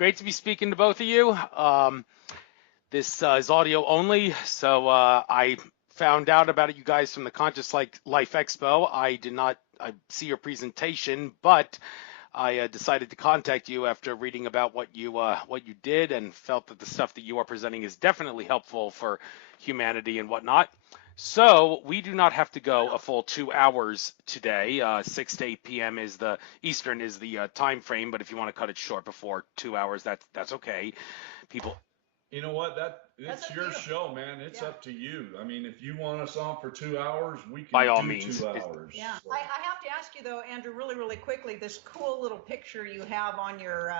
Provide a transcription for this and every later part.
Great to be speaking to both of you. This is audio only, so I found out about you guys from the Conscious Life Expo. I see your presentation, but I decided to contact you after reading about what you did and felt that the stuff that you are presenting is definitely helpful for humanity and whatnot. So we do not have to go a full 2 hours today. 6 to 8 p.m. is the Eastern is the time frame, but if you want to cut it short before 2 hours, that's okay. People, You know what? That's It's up to your you. show, man. It's Yeah. up to you. I mean, if you want us on for 2 hours, we by can all do means, 2 hours. Yeah, So. I have to ask you though, Andrew, really quickly, this cool little picture you have on your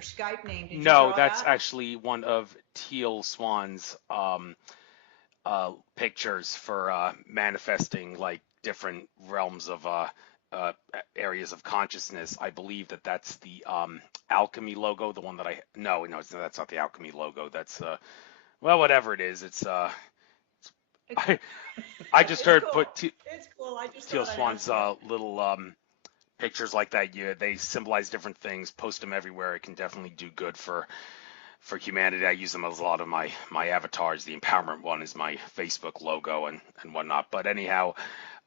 Skype name. Did you no, draw that's that? actually one of Teal Swan's pictures for manifesting like different realms of uh, areas of consciousness. I believe that that's the alchemy logo, the one that I no, that's not the alchemy logo. That's well, whatever it is. It's It's, I, I just it's heard cool. put It's cool. I just Teal thought I'd Swan's ask you. little pictures like that. They symbolize different things. Post them everywhere. It can definitely do good for humanity. I use them as a lot of my avatars. The empowerment one is my Facebook logo and whatnot. But anyhow,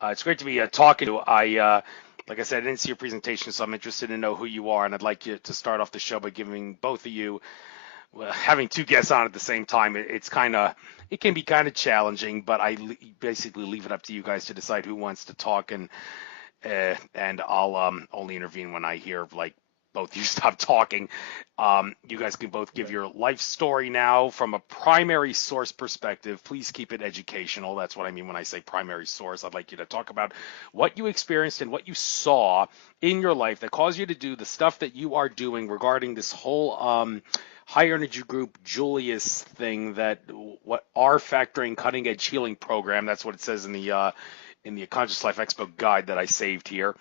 it's great to be talking to you. Like I said, I didn't see your presentation, so I'm interested to know who you are, and I'd like you to start off the show by giving both of you, well, having two guests on at the same time. It can be kind of challenging, but basically leave it up to you guys to decide who wants to talk, and I'll only intervene when I hear like both of you stop talking. You guys can both give Okay. your life story now from a primary source perspective. Please keep it educational. That's what I mean when I say primary source. I'd like you to talk about what you experienced and what you saw in your life that caused you to do the stuff that you are doing regarding this whole higher energy group Julius thing, that what our factoring cutting edge healing program. That's what it says in the Conscious Life Expo guide that I saved here.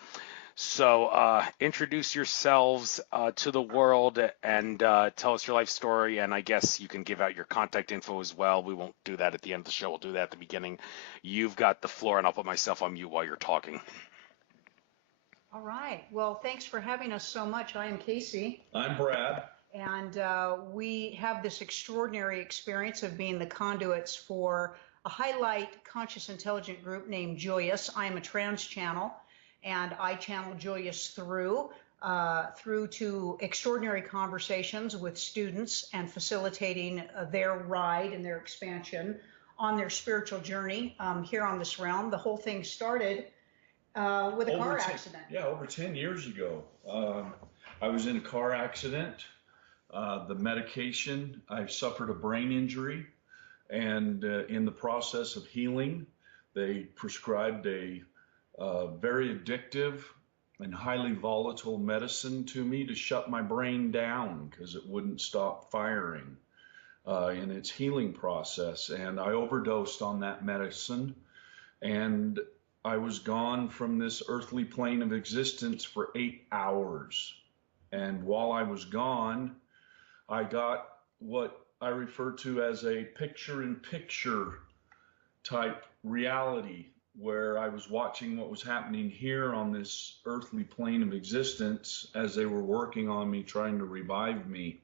So introduce yourselves to the world and tell us your life story. And I guess you can give out your contact info as well. We won't do that at the end of the show. We'll do that at the beginning. You've got the floor, and I'll put myself on mute while you're talking. All right. Well, thanks for having us so much. I am Kasey. I'm Brad. And we have this extraordinary experience of being the conduits for a highlight conscious intelligent group named Julius. I am a trans channel, and I channel Julius through to extraordinary conversations with students and facilitating their ride and their expansion on their spiritual journey here on this realm. The whole thing started with a car accident. Yeah, over 10 years ago. I was in a car accident. The medication, I suffered a brain injury, and in the process of healing, they prescribed a very addictive and highly volatile medicine to me to shut my brain down because it wouldn't stop firing in its healing process. And I overdosed on that medicine, and I was gone from this earthly plane of existence for 8 hours. And while I was gone, I got what I refer to as a picture-in-picture type reality, where I was watching what was happening here on this earthly plane of existence as they were working on me, trying to revive me.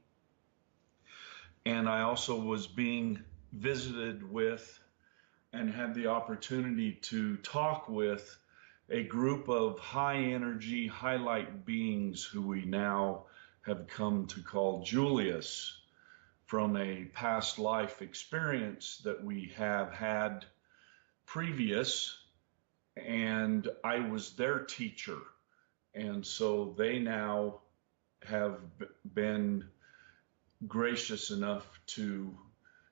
And I also was being visited with and had the opportunity to talk with a group of high energy, highlight beings who we now have come to call Julius, from a past life experience that we have had previous, and I was their teacher. And so they now have been gracious enough to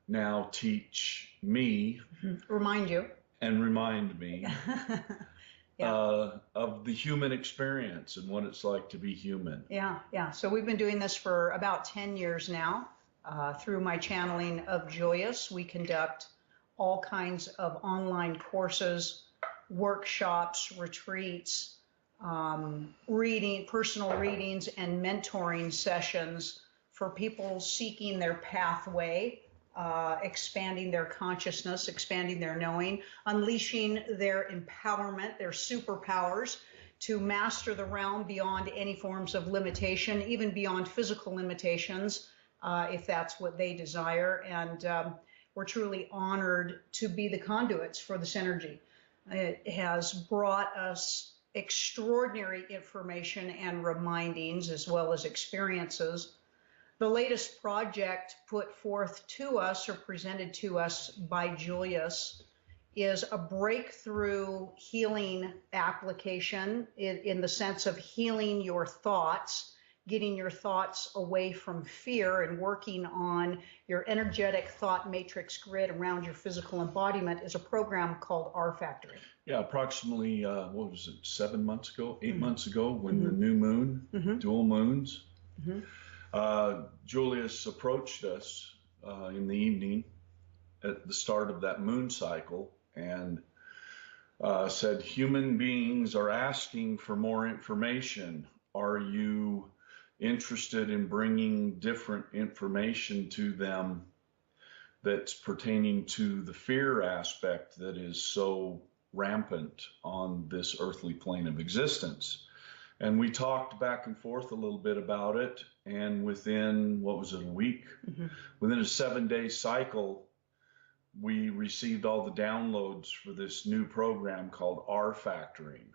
now teach me Remind you. and remind me Yeah. of the human experience and what it's like to be human. Yeah. So we've been doing this for about 10 years now. Through my channeling of Julius, we conduct all kinds of online courses, workshops, retreats, personal readings, and mentoring sessions for people seeking their pathway, expanding their consciousness, expanding their knowing, unleashing their empowerment, their superpowers, to master the realm beyond any forms of limitation, even beyond physical limitations, if that's what they desire. And we're truly honored to be the conduits for this energy. It has brought us extraordinary information and remindings as well as experiences. The latest project put forth to us or presented to us by Julius is a breakthrough healing application in the sense of healing your thoughts, getting your thoughts away from fear and working on your energetic thought matrix grid around your physical embodiment is a program called R Factory. Yeah, approximately, what was it, 7 months ago, 8 months ago, when the new moon, dual moons, Julius approached us in the evening at the start of that moon cycle and said, human beings are asking for more information. Are you interested in bringing different information to them that's pertaining to the fear aspect that is so rampant on this earthly plane of existence? And we talked back and forth a little bit about it. And within, what was it, a week? Within a 7-day cycle, we received all the downloads for this new program called R Factoring.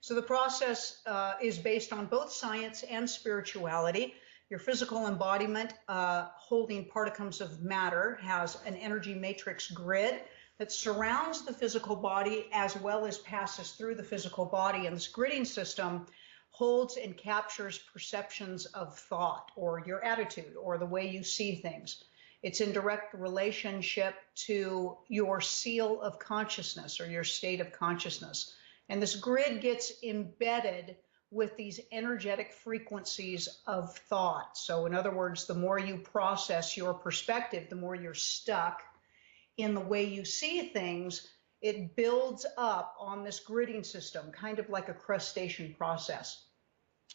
So the process is based on both science and spirituality. Your physical embodiment, holding particles of matter, has an energy matrix grid that surrounds the physical body as well as passes through the physical body. And this gridding system holds and captures perceptions of thought or your attitude or the way you see things. It's in direct relationship to your seal of consciousness or your state of consciousness. And this grid gets embedded with these energetic frequencies of thought. So in other words, the more you process your perspective, the more you're stuck in the way you see things, it builds up on this gridding system, kind of like a crustacean process.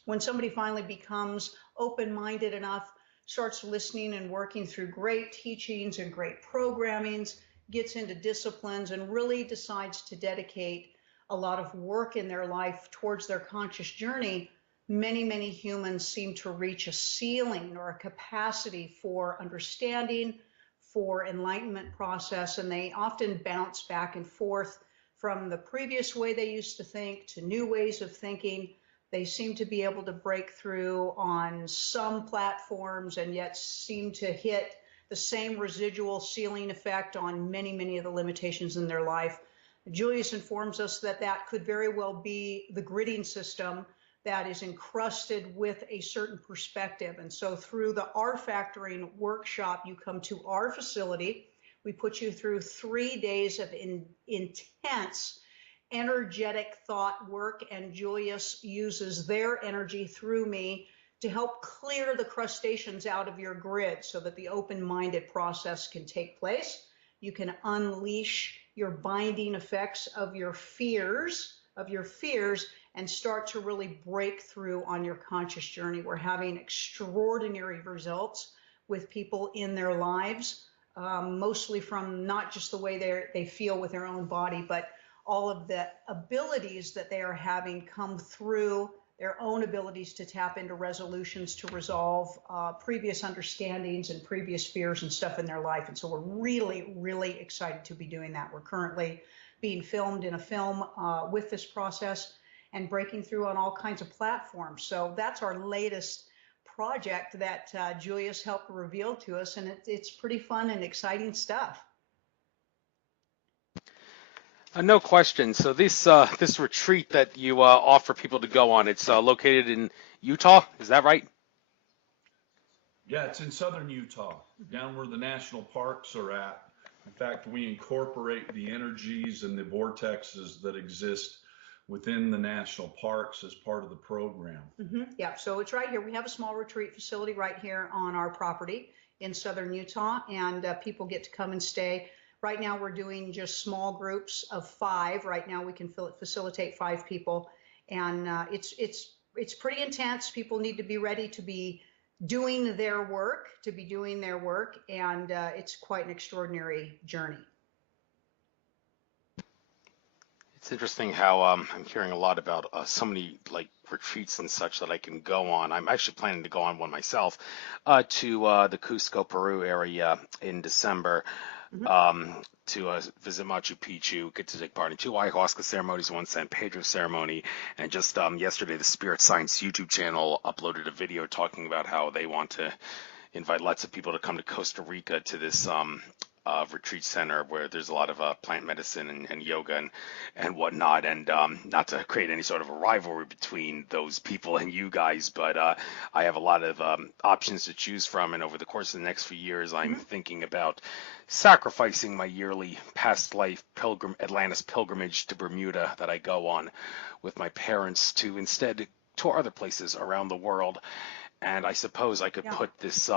When somebody finally becomes open-minded enough, starts listening and working through great teachings and great programmings, gets into disciplines, and really decides to dedicate a lot of work in their life towards their conscious journey, many, many humans seem to reach a ceiling or a capacity for understanding, for enlightenment process, and they often bounce back and forth from the previous way they used to think to new ways of thinking. They seem to be able to break through on some platforms and yet seem to hit the same residual ceiling effect on many, many of the limitations in their life. Julius informs us that that could very well be the gridding system that is encrusted with a certain perspective. And so through the R Factoring workshop, you come to our facility. We put you through 3 days of intense energetic thought work, and Julius uses their energy through me to help clear the crustaceans out of your grid so that the open-minded process can take place. You can unleash your binding effects of your fears, and start to really break through on your conscious journey. We're having extraordinary results with people in their lives, mostly from not just the way they feel with their own body, but all of the abilities that they are having come through their own abilities to tap into resolutions to resolve previous understandings and previous fears and stuff in their life. And so we're really, really excited to be doing that. We're currently being filmed in a film with this process and breaking through on all kinds of platforms. So that's our latest project that Julius helped reveal to us, and it's pretty fun and exciting stuff. No question. So this retreat that you offer people to go on, it's located in Utah. Is that right? Yeah, it's in southern Utah, down where the national parks are at. In fact, we incorporate the energies and the vortexes that exist within the national parks as part of the program. Yeah, so it's right here. We have a small retreat facility right here on our property in southern Utah, and people get to come and stay. Right now, we're doing just small groups of 5. Right now, we can facilitate 5 people, and it's pretty intense. People need to be ready to be doing their work, and it's quite an extraordinary journey. It's interesting how I'm hearing a lot about so many like retreats and such that I can go on. I'm actually planning to go on one myself to the Cusco, Peru area in December Mhm. to visit Machu Picchu, get to take part in two ayahuasca ceremonies, one San Pedro ceremony, and just yesterday the Spirit Science YouTube channel uploaded a video talking about how they want to invite lots of people to come to Costa Rica to this retreat center where there's a lot of plant medicine and yoga and whatnot. And not to create any sort of a rivalry between those people and you guys, but I have a lot of options to choose from. And over the course of the next few years, I'm Mhm. thinking about sacrificing my yearly past life Atlantis pilgrimage to Bermuda that I go on with my parents to instead tour other places around the world. And I suppose I could Yeah. put this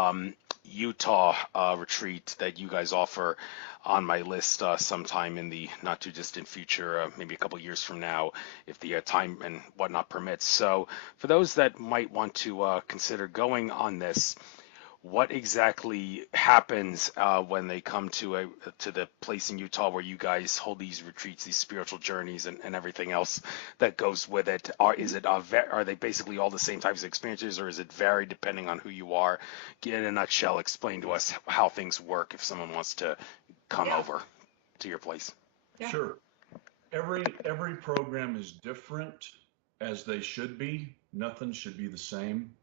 Utah retreat that you guys offer on my list sometime in the not too distant future, maybe a couple years from now, if the time and whatnot permits. So, for those that might want to consider going on this, what exactly happens when they come to the place in Utah where you guys hold these retreats, these spiritual journeys, and everything else that goes with it? Are they basically all the same types of experiences, or is it varied depending on who you are? In a nutshell, explain to us how things work if someone wants to come Yeah. over to your place. Yeah. Sure. Every program is different, as they should be. Nothing should be the same.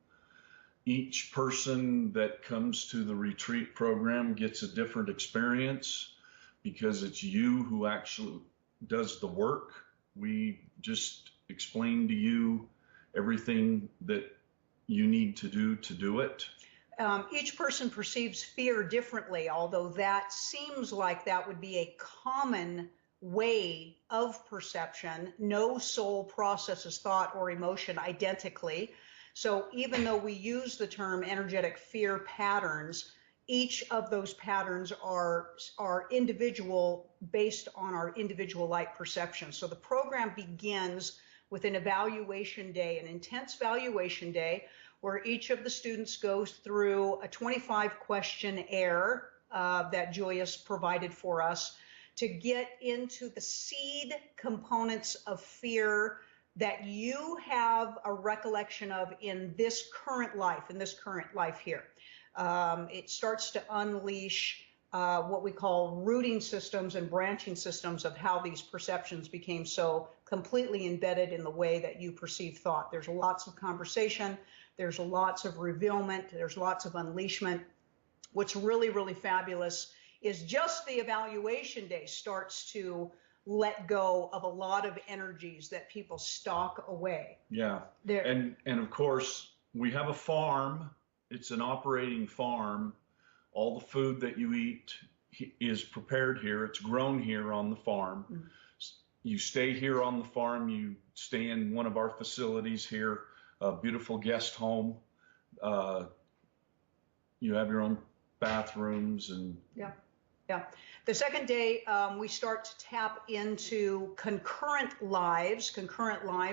Each person that comes to the retreat program gets a different experience because it's you who actually does the work. We just explain to you everything that you need to do it. Each person perceives fear differently, although that seems like that would be a common way of perception. No soul processes thought or emotion identically. So even though we use the term energetic fear patterns, each of those patterns are individual based on our individual light perception. So the program begins with an evaluation day, an intense evaluation day, where each of the students goes through a 25 questionnaire that Julius provided for us to get into the seed components of fear that you have a recollection of in this current life here. It starts to unleash what we call rooting systems and branching systems of how these perceptions became so completely embedded in the way that you perceive thought. There's lots of conversation. There's lots of revealment. There's lots of unleashment. What's really, really fabulous is just the evaluation day starts to let go of a lot of energies that people stock away. Yeah. And of course, we have a farm. It's an operating farm. All the food that you eat is prepared here. It's grown here on the farm. Mm-hmm. You stay here on the farm. You stay in one of our facilities here, a beautiful guest home. You have your own bathrooms and yeah. The second day, we start to tap into concurrent lives.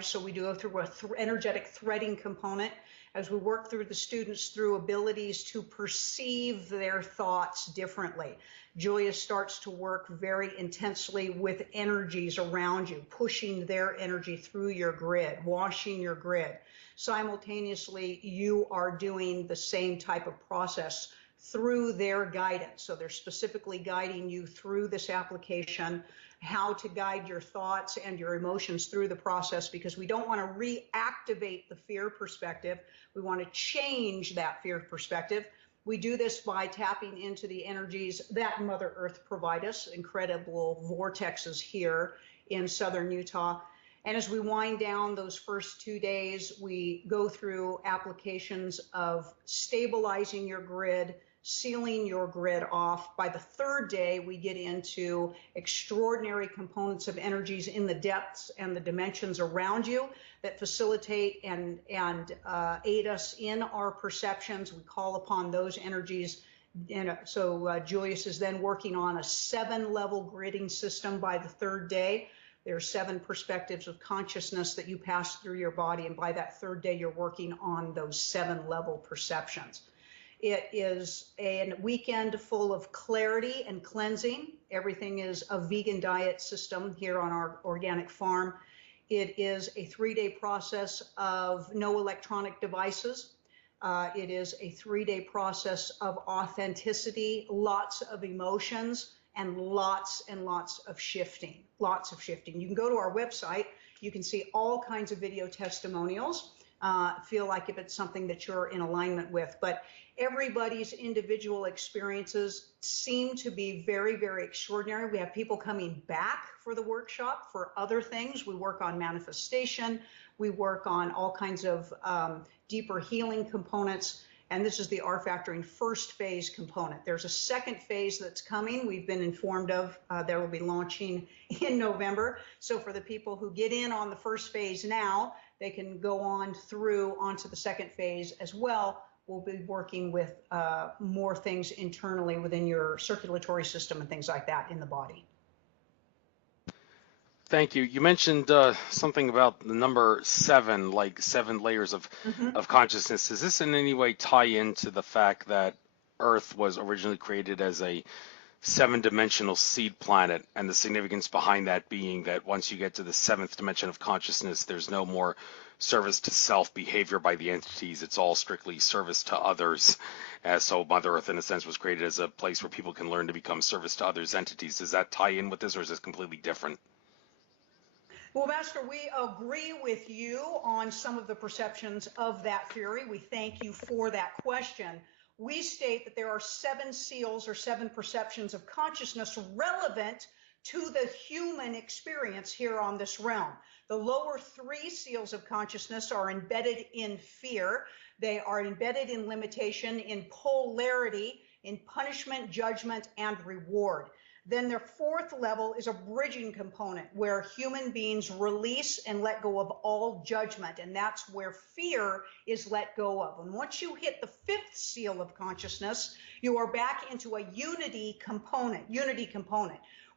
So we do go through a energetic threading component as we work through the students through abilities to perceive their thoughts differently. Julius starts to work very intensely with energies around you, pushing their energy through your grid, washing your grid. Simultaneously, you are doing the same type of process through their guidance. So they're specifically guiding you through this application, how to guide your thoughts and your emotions through the process, because we don't want to reactivate the fear perspective. We want to change that fear perspective. We do this by tapping into the energies that Mother Earth provides us, incredible vortexes here in southern Utah. And as we wind down those first 2 days, we go through applications of stabilizing your grid, sealing your grid off. By the third day, we get into extraordinary components of energies in the depths and the dimensions around you that facilitate and aid us in our perceptions. We call upon those energies. And so Julius is then working on a 7-level gridding system by the third day. There are 7 perspectives of consciousness that you pass through your body. And by that third day, you're working on those 7-level perceptions. It is a weekend full of clarity and cleansing. Everything is a vegan diet system here on our organic farm. It is a 3-day process of no electronic devices. It is a 3-day process of authenticity, lots of emotions, and lots of shifting, lots of shifting. You can go to our website. You can see all kinds of video testimonials. Feel like if it's something that you're in alignment with. But everybody's individual experiences seem to be very, very extraordinary. We have people coming back for the workshop for other things. We work on manifestation. We work on all kinds of deeper healing components. And this is the R Factoring first phase component. There's a second phase that's coming. We've been informed of that will be launching in November. So for the people who get in on the first phase now, they can go on through onto the second phase as well. We'll be working with more things internally within your circulatory system and things like that in the body. Thank you. You mentioned something about the number 7, like 7 layers of consciousness. Does this in any way tie into the fact that Earth was originally created as a 7-dimensional seed planet, and the significance behind that being that once you get to the 7th dimension of consciousness, there's no more service to self behavior by the entities. It's all strictly service to others. So Mother Earth, in a sense, was created as a place where people can learn to become service to others' entities. Does that tie in with this, or is this completely different? Well, Master, we agree with you on some of the perceptions of that theory. We thank you for that question. We state that there are 7 seals or 7 perceptions of consciousness relevant to the human experience here on this realm. The lower 3 seals of consciousness are embedded in fear. They are embedded in limitation, in polarity, in punishment, judgment, and reward. Then their 4th level is a bridging component where human beings release and let go of all judgment. And that's where fear is let go of. And once you hit the 5th seal of consciousness, you are back into a unity component,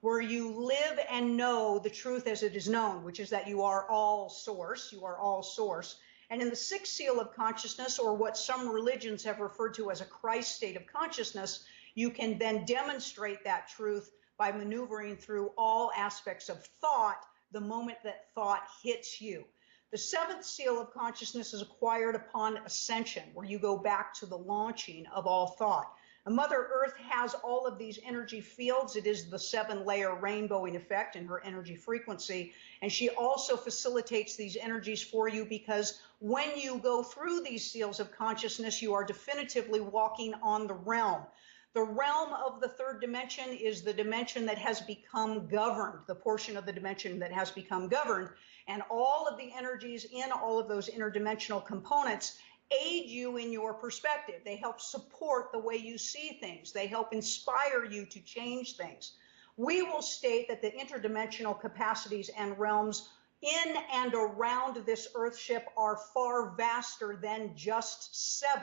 where you live and know the truth as it is known, which is that you are all source. You are all source. And in the 6th seal of consciousness, or what some religions have referred to as a Christ state of consciousness, you can then demonstrate that truth by maneuvering through all aspects of thought the moment that thought hits you. The 7th seal of consciousness is acquired upon ascension, where you go back to the launching of all thought. And Mother Earth has all of these energy fields. It is the 7-layer rainbowing effect in her energy frequency. And she also facilitates these energies for you because when you go through these seals of consciousness, you are definitively walking on the realm. The realm of the 3rd dimension is the dimension that has become governed, the portion of the dimension that has become governed. And all of the energies in all of those interdimensional components aid you in your perspective. They help support the way you see things. They help inspire you to change things. We will state that the interdimensional capacities and realms in and around this Earthship are far vaster than just 7.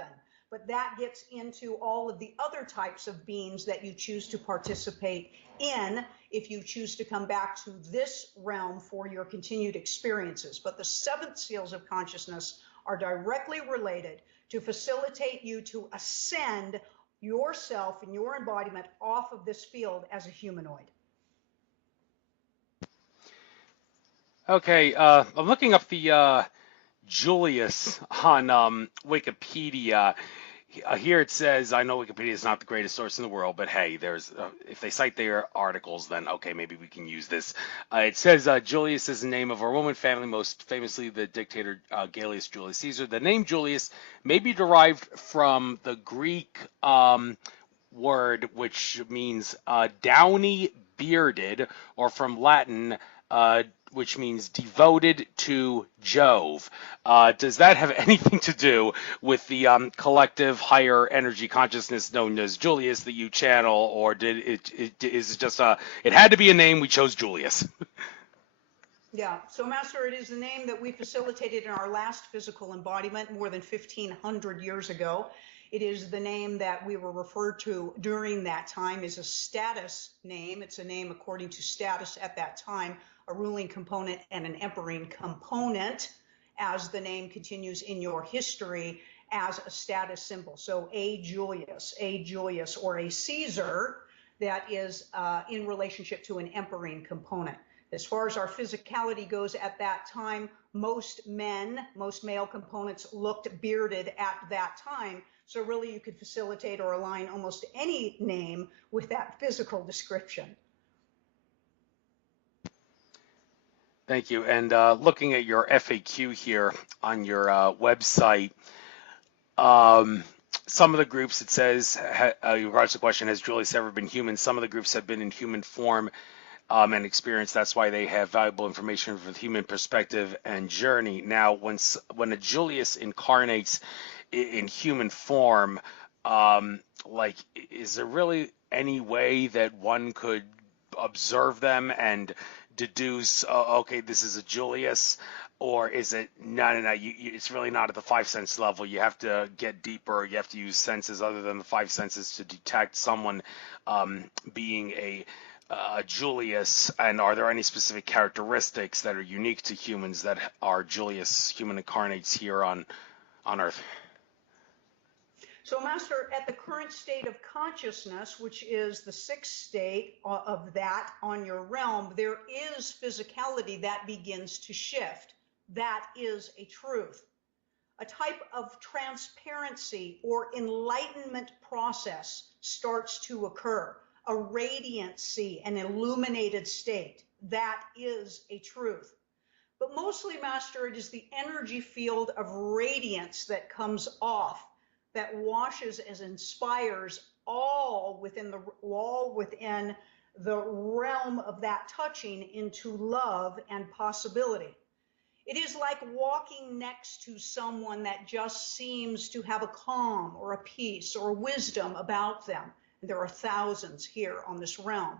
But that gets into all of the other types of beings that you choose to participate in if you choose to come back to this realm for your continued experiences. But the 7th seals of consciousness are directly related to facilitate you to ascend yourself and your embodiment off of this field as a humanoid. Okay, I'm looking up the Julius on Wikipedia. Here it says, I know Wikipedia is not the greatest source in the world, but hey, there's if they cite their articles, then okay, maybe we can use this. It says Julius is the name of a Roman family, most famously the dictator Gaius Julius Caesar. The name Julius may be derived from the Greek word which means downy bearded, or from Latin which means devoted to Jove. Does that have anything to do with the collective higher energy consciousness known as Julius that you channel, or is it just it had to be a name, we chose Julius? Yeah, so Master, it is the name that we facilitated in our last physical embodiment more than 1,500 years ago. It is the name that we were referred to during that time as a status name. It's a name according to status at that time, a ruling component and an emperor component as the name continues in your history. as a status symbol. So a Julius, or a Caesar that is in relationship to an empyrean component. As far as our physicality goes at that time, most male components looked bearded at that time. So really you could facilitate or align almost any name with that physical description. Thank you. And looking at your FAQ here on your website, some of the groups, it says, in regards to the question, has Julius ever been human? Some of the groups have been in human form and experience. That's why they have valuable information from the human perspective and journey. Now, when a Julius incarnates in human form, like, is there really any way that one could observe them and deduce, okay, this is a Julius? Or is it no? It's really not at the five sense level. You have to get deeper. You have to use senses other than the five senses to detect someone being a Julius. And are there any specific characteristics that are unique to humans that are Julius human incarnates here on Earth? So, Master, at the current state of consciousness, which is the sixth state of that on your realm, there is physicality that begins to shift. That is a truth. A type of transparency or enlightenment process starts to occur. A radiancy, an illuminated state. That is a truth. But mostly, Master, it is the energy field of radiance that comes off, that washes and inspires all within the realm of that touching into love and possibility. It is like walking next to someone that just seems to have a calm or a peace or wisdom about them. And there are thousands here on this realm,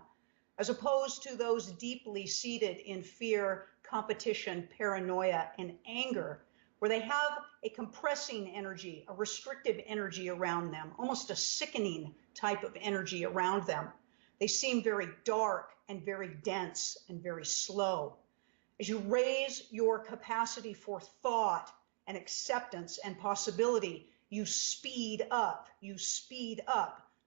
as opposed to those deeply seated in fear, competition, paranoia, and anger, where they have a compressing energy, a restrictive energy around them, almost a sickening type of energy around them. They seem very dark and very dense and very slow. As you raise your capacity for thought and acceptance and possibility, you speed up,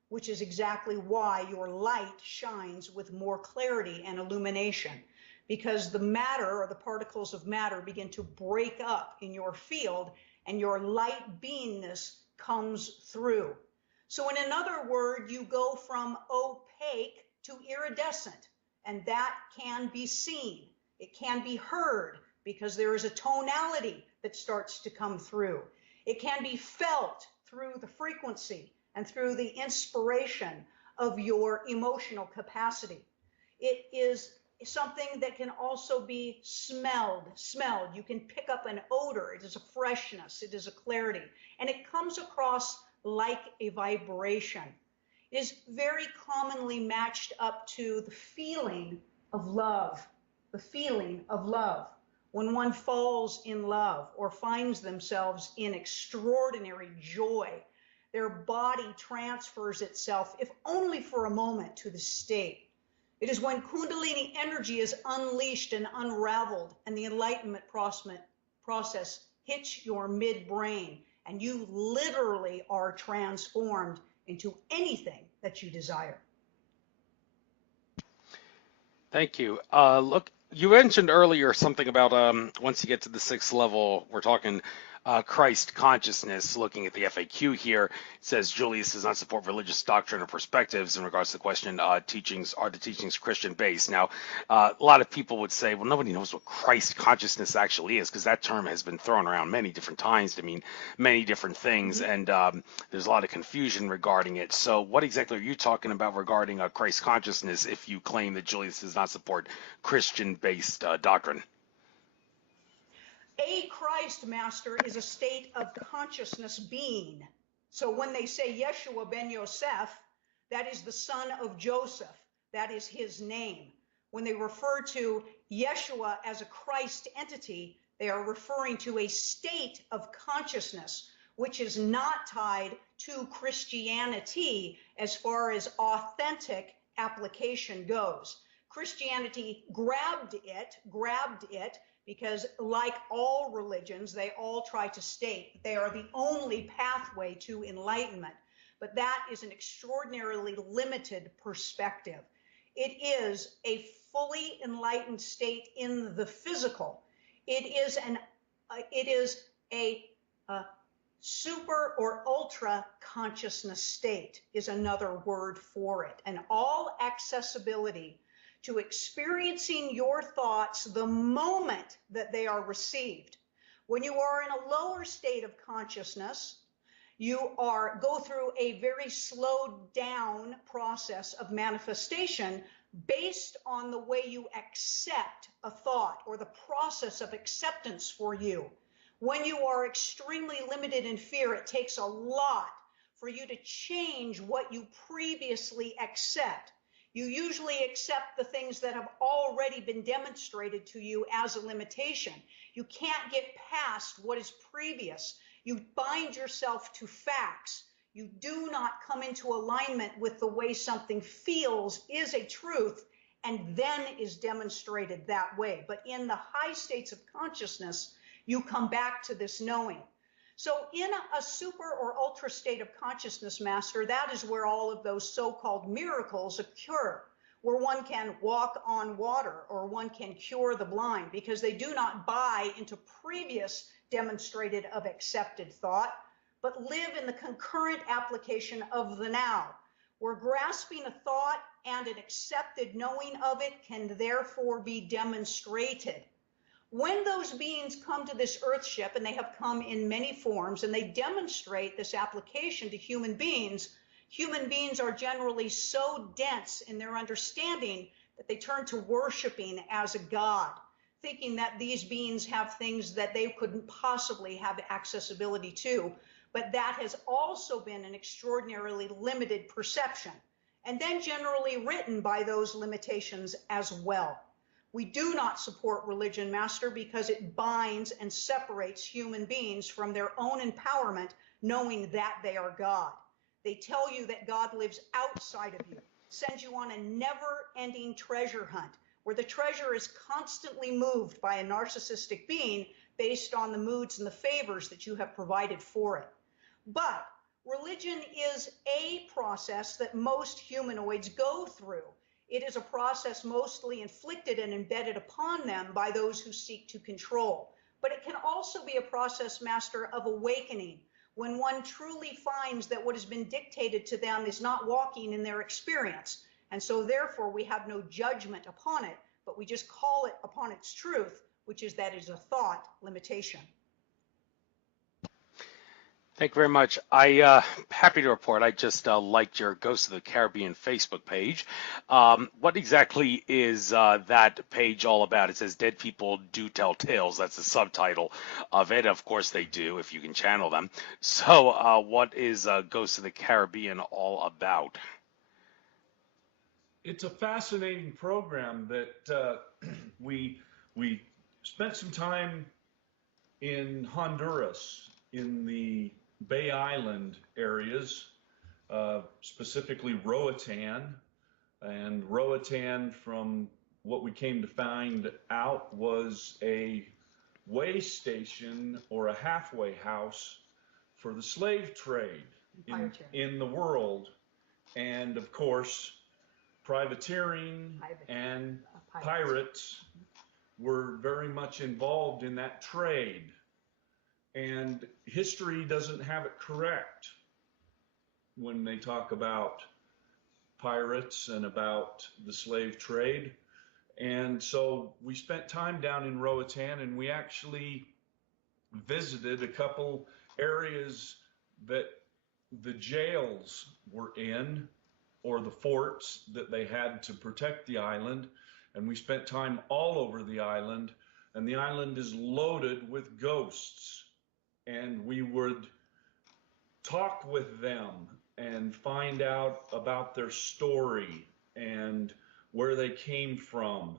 which is exactly why your light shines with more clarity and illumination, because the matter or the particles of matter begin to break up in your field and your light beingness comes through. So in another word, you go from opaque to iridescent, and that can be seen. It can be heard because there is a tonality that starts to come through. It can be felt through the frequency and through the inspiration of your emotional capacity. It is something that can also be smelled. You can pick up an odor. It is a freshness. It is a clarity. And it comes across like a vibration. It is very commonly matched up to the feeling of love. The feeling of love. When one falls in love or finds themselves in extraordinary joy, their body transfers itself, if only for a moment, to the state. It is when Kundalini energy is unleashed and unraveled and the enlightenment process hits your midbrain and you literally are transformed into anything that you desire. Thank you. Look, you mentioned earlier something about once you get to the sixth level, we're talking Christ consciousness. Looking at the FAQ here, it says Julius does not support religious doctrine or perspectives in regards to the question, are the teachings Christian based? Now, a lot of people would say, well, nobody knows what Christ consciousness actually is, because that term has been thrown around many different times to mean many different things, and there's a lot of confusion regarding it. So what exactly are you talking about regarding Christ consciousness if you claim that Julius does not support Christian based doctrine? A Christ, Master, is a state of consciousness being. So when they say Yeshua ben Yosef, that is the son of Joseph. That is his name. When they refer to Yeshua as a Christ entity, they are referring to a state of consciousness, which is not tied to Christianity as far as authentic application goes. Christianity grabbed it, because like all religions, they all try to state that they are the only pathway to enlightenment. But that is an extraordinarily limited perspective. It is a fully enlightened state in the physical. It is a super or ultra consciousness state is another word for it. And all accessibility to experiencing your thoughts the moment that they are received. When you are in a lower state of consciousness, you go through a very slowed down process of manifestation based on the way you accept a thought or the process of acceptance for you. When you are extremely limited in fear, it takes a lot for you to change what you previously accept. You usually accept the things that have already been demonstrated to you as a limitation. You can't get past what is previous. You bind yourself to facts. You do not come into alignment with the way something feels is a truth and then is demonstrated that way. But in the high states of consciousness, you come back to this knowing. So in a super or ultra state of consciousness, Master, that is where all of those so-called miracles occur, where one can walk on water or one can cure the blind, because they do not buy into previous demonstrated of accepted thought, but live in the concurrent application of the now, where grasping a thought and an accepted knowing of it can therefore be demonstrated. When those beings come to this earth ship, and they have come in many forms, and they demonstrate this application to human beings are generally so dense in their understanding that they turn to worshiping as a god, thinking that these beings have things that they couldn't possibly have accessibility to. But that has also been an extraordinarily limited perception, and then generally written by those limitations as well. We do not support religion, Master, because it binds and separates human beings from their own empowerment, knowing that they are God. They tell you that God lives outside of you, sends you on a never-ending treasure hunt, where the treasure is constantly moved by a narcissistic being based on the moods and the favors that you have provided for it. But religion is a process that most humanoids go through. It is a process mostly inflicted and embedded upon them by those who seek to control. But it can also be a process, Master, of awakening, when one truly finds that what has been dictated to them is not walking in their experience. And so therefore we have no judgment upon it, but we just call it upon its truth, which is that it is a thought limitation. Thank you very much. I happy to report I just liked your Ghost of the Caribbean Facebook page. What exactly is that page all about? It says Dead People Do Tell Tales. That's the subtitle of it. Of course they do, if you can channel them. So what is Ghost of the Caribbean all about? It's a fascinating program that we spent some time in Honduras, in the Bay Island areas, specifically Roatan. And Roatan, from what we came to find out, was a way station or a halfway house for the slave trade in the world. And of course, privateering and pirates were very much involved in that trade. And history doesn't have it correct when they talk about pirates and about the slave trade. And so we spent time down in Roatan, and we actually visited a couple areas that the jails were in, or the forts that they had to protect the island. And we spent time all over the island, and the island is loaded with ghosts. And we would talk with them and find out about their story and where they came from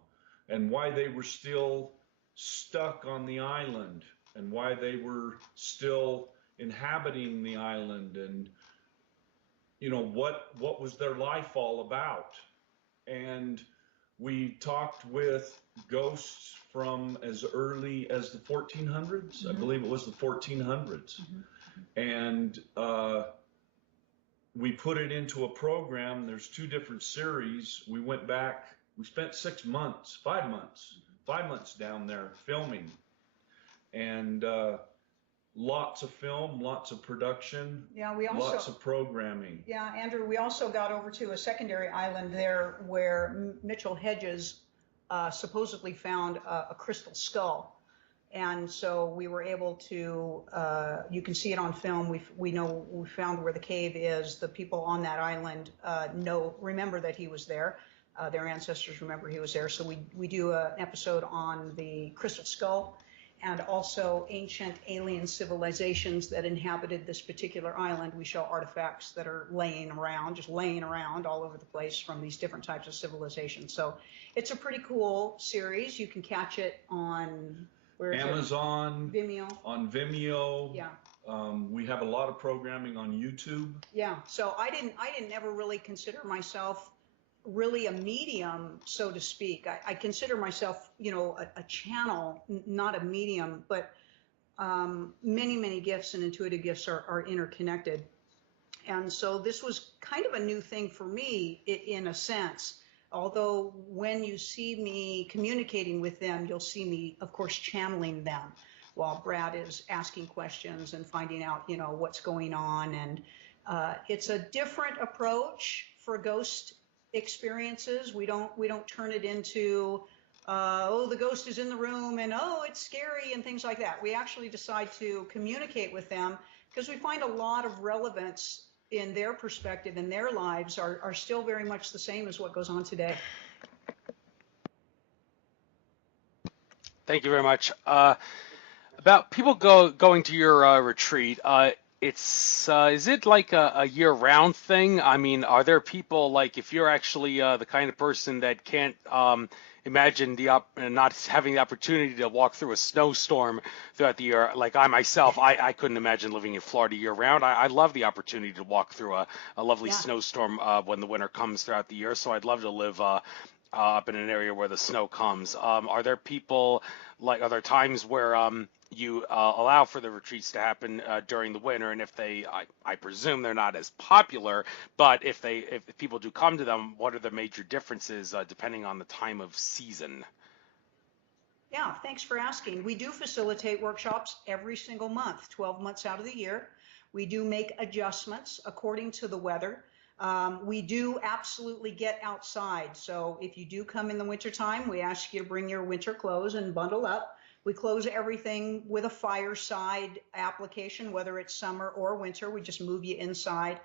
and why they were still stuck on the island and why they were still inhabiting the island, and you know what was their life all about. And We talked with ghosts from as early as the 1400s. I believe it was the 1400s. And we put it into a program. There's 2 different series. We went back, we spent 6 months, 5 months, 5 months down there filming. And lots of film, lots of production, lots of programming. Yeah, Andrew, we also got over to a secondary island there where Mitchell Hedges supposedly found a crystal skull. And so we were able to, you can see it on film. We know we found where the cave is. The people on that island remember that he was there. Their ancestors remember he was there. So we do an episode on the crystal skull and also ancient alien civilizations that inhabited this particular island. We show artifacts that are laying around all over the place from these different types of civilizations. So it's a pretty cool series. You can catch it on Amazon, Vimeo. On Vimeo. Yeah. We have a lot of programming on YouTube. Yeah. So I didn't ever really consider myself really a medium, so to speak. I consider myself, a channel, not a medium, but many, many gifts and intuitive gifts are interconnected. And so this was kind of a new thing for me in a sense. Although when you see me communicating with them, you'll see me, of course, channeling them while Brad is asking questions and finding out, what's going on. And it's a different approach for ghost experiences. We don't turn it into, the ghost is in the room and, it's scary and things like that. We actually decide to communicate with them because we find a lot of relevance in their perspective and their lives are still very much the same as what goes on today. Thank you very much. About people going to your retreat, is it like a year-round thing? I mean, are there people, like, if you're actually the kind of person that can't imagine not having the opportunity to walk through a snowstorm throughout the year, like I myself, I couldn't imagine living in Florida year-round. I love the opportunity to walk through a lovely snowstorm when the winter comes throughout the year, so I'd love to live up in an area where the snow comes. Are there people, are there times where you allow for the retreats to happen during the winter, and if I presume they're not as popular, but if people do come to them, what are the major differences depending on the time of season? Yeah, thanks for asking. We do facilitate workshops every single month, 12 months out of the year. We do make adjustments according to the weather. We do absolutely get outside. So if you do come in the wintertime, we ask you to bring your winter clothes and bundle up. We close everything with a fireside application, whether it's summer or winter. We just move you inside.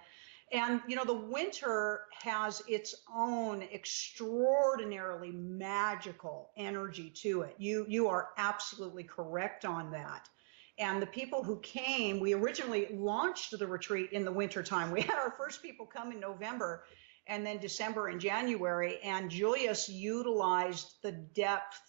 And, the winter has its own extraordinarily magical energy to it. You are absolutely correct on that. And the people who came, we originally launched the retreat in the wintertime. We had our first people come in November and then December and January. And Julius utilized the depth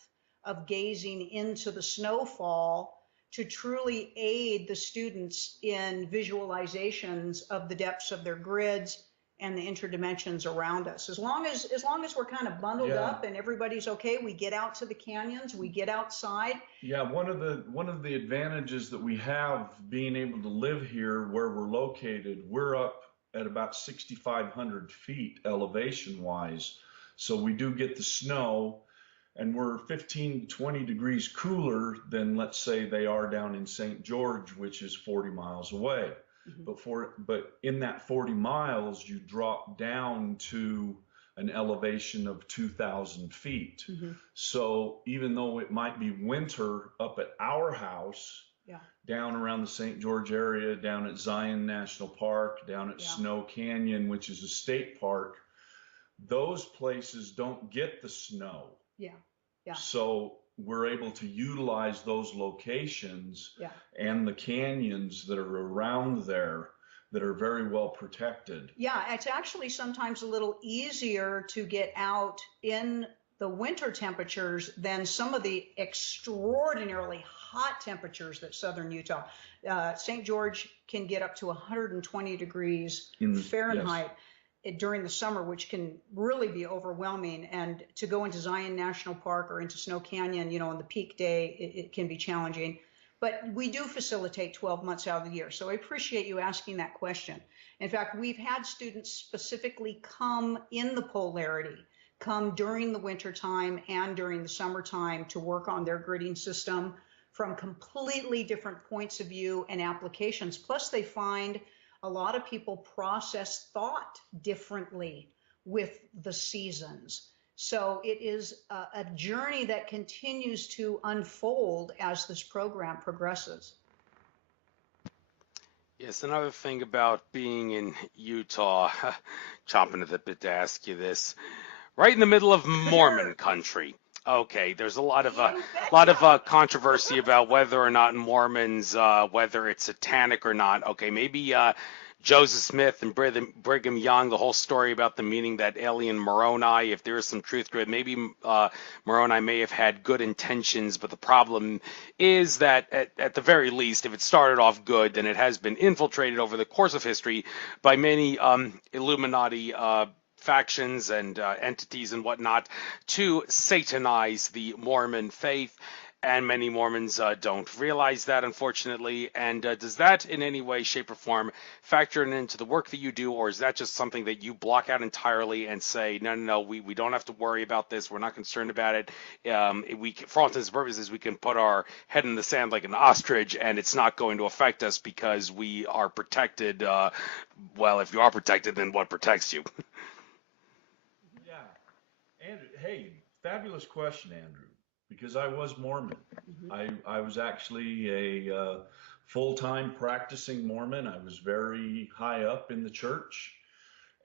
of gazing into the snowfall to truly aid the students in visualizations of the depths of their grids and the interdimensions around us. As long as we're kind of bundled up and everybody's okay, we get out to the canyons, we get outside. Yeah, one of the advantages that we have being able to live here where we're located, we're up at about 6,500 feet elevation wise. So we do get the snow, and we're 15 to 20 degrees cooler than, let's say, they are down in St. George, which is 40 miles away. Mm-hmm. But in that 40 miles, you drop down to an elevation of 2,000 feet. Mm-hmm. So even though it might be winter up at our house, down around the St. George area, down at Zion National Park, down at Snow Canyon, which is a state park, those places don't get the snow. Yeah. So we're able to utilize those locations and the canyons that are around there that are very well protected. Yeah, it's actually sometimes a little easier to get out in the winter temperatures than some of the extraordinarily hot temperatures that southern Utah. St. George can get up to 120 degrees Fahrenheit. Yes. during the summer, which can really be overwhelming. And to go into Zion National Park or into Snow Canyon, on the peak day, it can be challenging. But we do facilitate 12 months out of the year. So I appreciate you asking that question. In fact, we've had students specifically come in the polarity, come during the winter time and during the summertime to work on their gridding system from completely different points of view and applications. Plus, they find a lot of people process thought differently with the seasons. So it is a journey that continues to unfold as this program progresses. Yes, another thing about being in Utah, chomping at the bit to ask you this, right in the middle of Mormon country. Okay, there's a lot of controversy about whether or not Mormons, whether it's satanic or not. Okay, maybe Joseph Smith and Brigham Young, the whole story about the meaning that alien Moroni, if there is some truth to it, maybe Moroni may have had good intentions, but the problem is that at the very least, if it started off good, then it has been infiltrated over the course of history by many Illuminati factions and entities and whatnot to satanize the Mormon faith. And many Mormons don't realize that, unfortunately. And does that in any way, shape, or form factor into the work that you do, or is that just something that you block out entirely and say, no, we don't have to worry about this. We're not concerned about it. For all intents and purposes, we can put our head in the sand like an ostrich, and it's not going to affect us because we are protected. Well, if you are protected, then what protects you? Yeah. Andrew, hey, fabulous question, Andrew. Because I was Mormon. I was actually a full-time practicing Mormon. I was very high up in the church.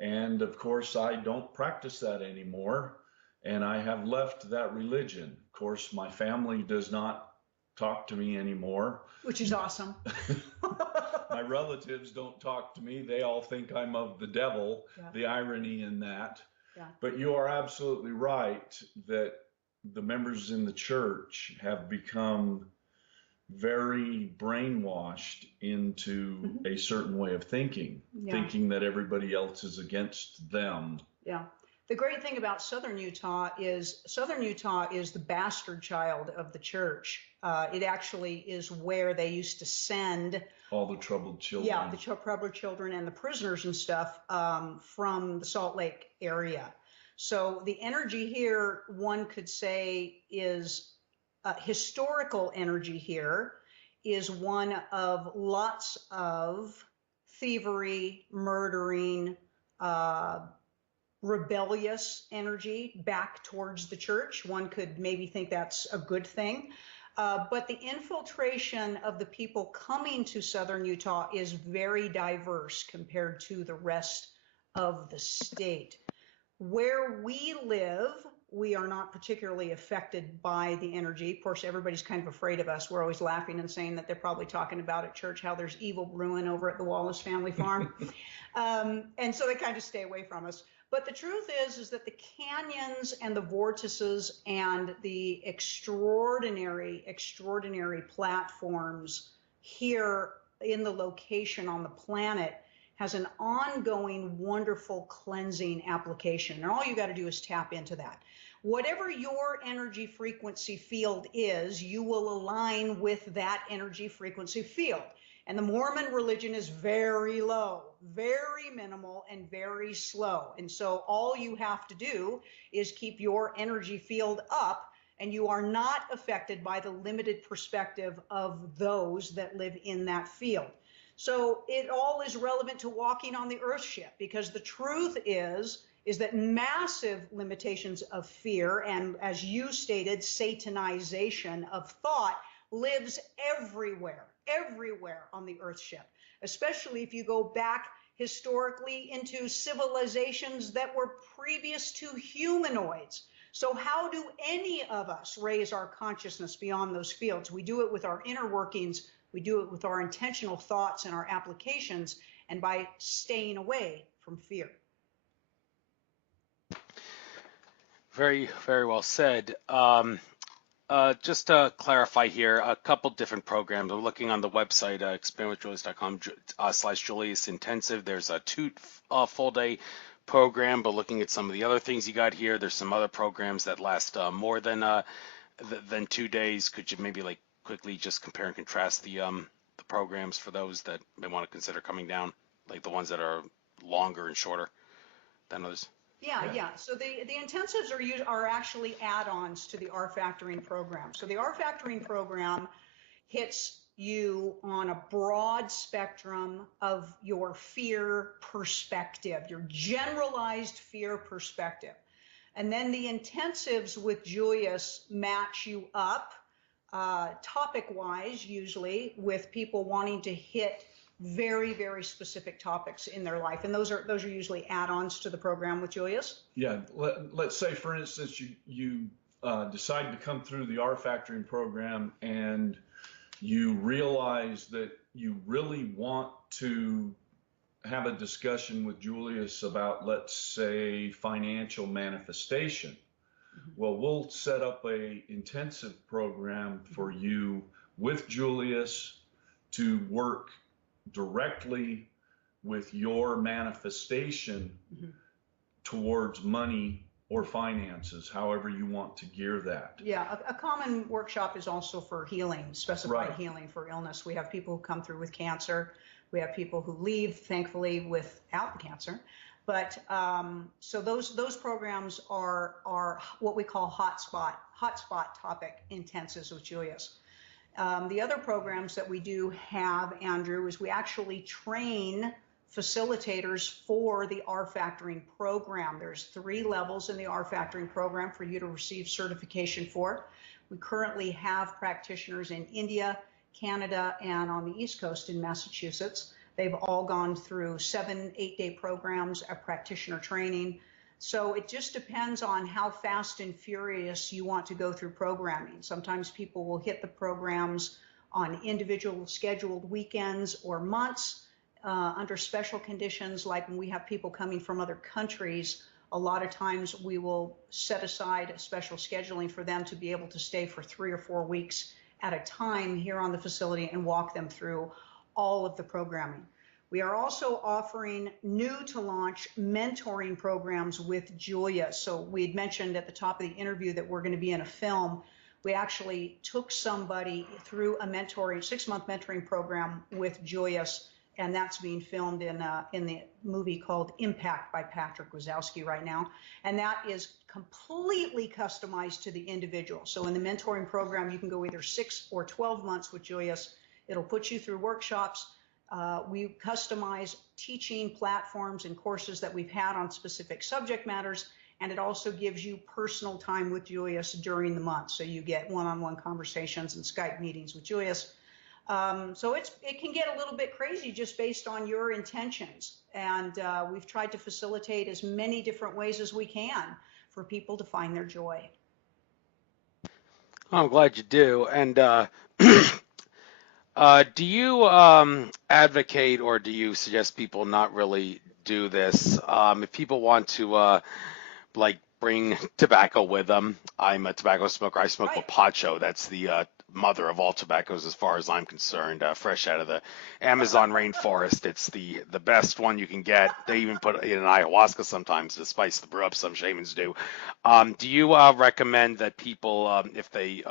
And of course, I don't practice that anymore. And I have left that religion. Of course, my family does not talk to me anymore. Which is awesome. My relatives don't talk to me. They all think I'm of the devil, the irony in that. Yeah. But you are absolutely right that the members in the church have become very brainwashed into a certain way of thinking, thinking that everybody else is against them. Yeah. The great thing about Southern Utah is the bastard child of the church. It actually is where they used to send all the troubled children. Yeah, the troubled children and the prisoners and stuff from the Salt Lake area. So the energy here, one could say, is historical energy here is one of lots of thievery, murdering, rebellious energy back towards the church. One could maybe think that's a good thing. But the infiltration of the people coming to Southern Utah is very diverse compared to the rest of the state. Where we live, we are not particularly affected by the energy. Of course, everybody's kind of afraid of us. We're always laughing and saying that they're probably talking about at church how there's evil brewing over at the Wallis family farm. And so they kind of stay away from us. But the truth is that the canyons and the vortices and the extraordinary platforms here in the location on the planet has an ongoing, wonderful cleansing application. And all you got to do is tap into that. Whatever your energy frequency field is, you will align with that energy frequency field. And the Mormon religion is very low, very minimal, and very slow. And so all you have to do is keep your energy field up, and you are not affected by the limited perspective of those that live in that field. So it all is relevant to walking on the earth ship, because the truth is that massive limitations of fear and, as you stated, satanization of thought lives everywhere on the earth ship, especially if you go back historically into civilizations that were previous to humanoids. So how do any of us raise our consciousness beyond those fields? We do it with our inner workings. We do it with our intentional thoughts and our applications, and by staying away from fear. Very, very well said. Just to clarify here, a couple different programs. I'm looking on the website, expandwithjulius.com /Julius Intensive. There's a 2 full-day program, but looking at some of the other things you got here, there's some other programs that last more than 2 days. Could you maybe like quickly just compare and contrast the programs for those that may want to consider coming down, like the ones that are longer and shorter than others? Yeah. So the intensives are actually add-ons to the R factoring program. So the R factoring program hits you on a broad spectrum of your fear perspective, your generalized fear perspective. And then the intensives with Julius match you up topic-wise, usually, with people wanting to hit very, very specific topics in their life. And those are usually add-ons to the program with Julius. Yeah, let's say, for instance, you decide to come through the R factoring program and you realize that you really want to have a discussion with Julius about, let's say, financial manifestation. Mm-hmm. Well, we'll set up a intensive program for you with Julius to work directly with your manifestation mm-hmm. towards money or finances, however you want to gear that. Yeah, a common workshop is also for healing, specified healing for illness. We have people who come through with cancer. We have people who leave, thankfully, without cancer. But so those programs are what we call hotspot topic intensives with Julius. The other programs that we do have, Andrew, is we actually train facilitators for the R factoring program. There's 3 levels in the R factoring program for you to receive certification for. We currently have practitioners in India, Canada, and on the East Coast in Massachusetts. They've all gone through 7-8-day programs of practitioner training. So it just depends on how fast and furious you want to go through programming. Sometimes people will hit the programs on individual scheduled weekends or months. Under special conditions, like when we have people coming from other countries, a lot of times we will set aside special scheduling for them to be able to stay for 3 or 4 weeks at a time here on the facility and walk them through all of the programming. We are also offering new to launch mentoring programs with Julius. So we had mentioned at the top of the interview that we're going to be in a film. We actually took somebody through a 6-month mentoring program with Julius, and that's being filmed in the movie called Impact by Patrick Wazowski right now. And that is completely customized to the individual. So in the mentoring program, you can go either 6 or 12 months with Julius. It'll put you through workshops. We customize teaching platforms and courses that we've had on specific subject matters. And it also gives you personal time with Julius during the month. So you get one-on-one conversations and Skype meetings with Julius. So it can get a little bit crazy just based on your intentions. And we've tried to facilitate as many different ways as we can for people to find their joy. I'm glad you do. And do you advocate, or do you suggest people not really do this? If people want to bring tobacco with them. I'm a tobacco smoker. I smoke Papacho. That's the mother of all tobaccos as far as I'm concerned, fresh out of the Amazon rainforest. It's the best one you can get. They even put it in ayahuasca sometimes to spice the brew up. Some shamans do. Do you recommend that people, if they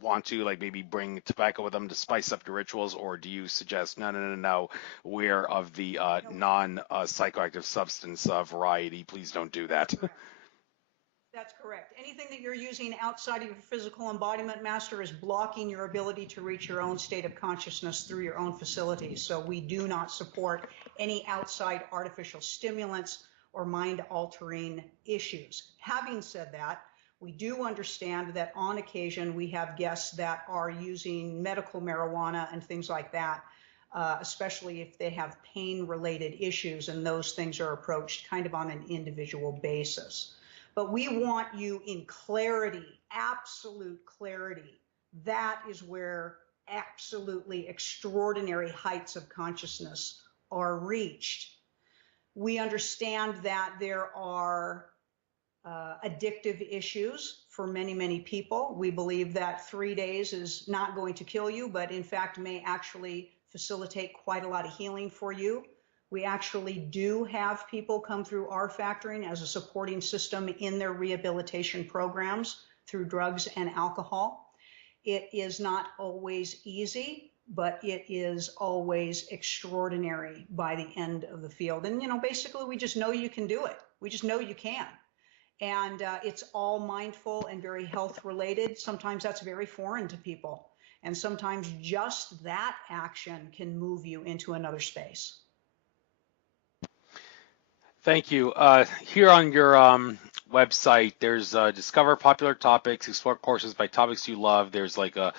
want to, maybe bring tobacco with them to spice up your rituals, or do you suggest no, we're of the non-psychoactive substance variety, please don't do that? That's correct. Anything that you're using outside of your physical embodiment, Master, is blocking your ability to reach your own state of consciousness through your own facilities. So we do not support any outside artificial stimulants or mind-altering issues. Having said that, we do understand that on occasion we have guests that are using medical marijuana and things like that, especially if they have pain-related issues, and those things are approached kind of on an individual basis. But we want you in clarity, absolute clarity. That is where absolutely extraordinary heights of consciousness are reached. We understand that there are addictive issues for many, many people. We believe that 3 days is not going to kill you, but in fact may actually facilitate quite a lot of healing for you. We actually do have people come through our factoring as a supporting system in their rehabilitation programs through drugs and alcohol. It is not always easy, but it is always extraordinary by the end of the field. And, basically we just know you can do it. We just know you can. And it's all mindful and very health related. Sometimes that's very foreign to people. And sometimes just that action can move you into another space. Thank you. Here on your website, there's discover popular topics, explore courses by topics you love. There's like a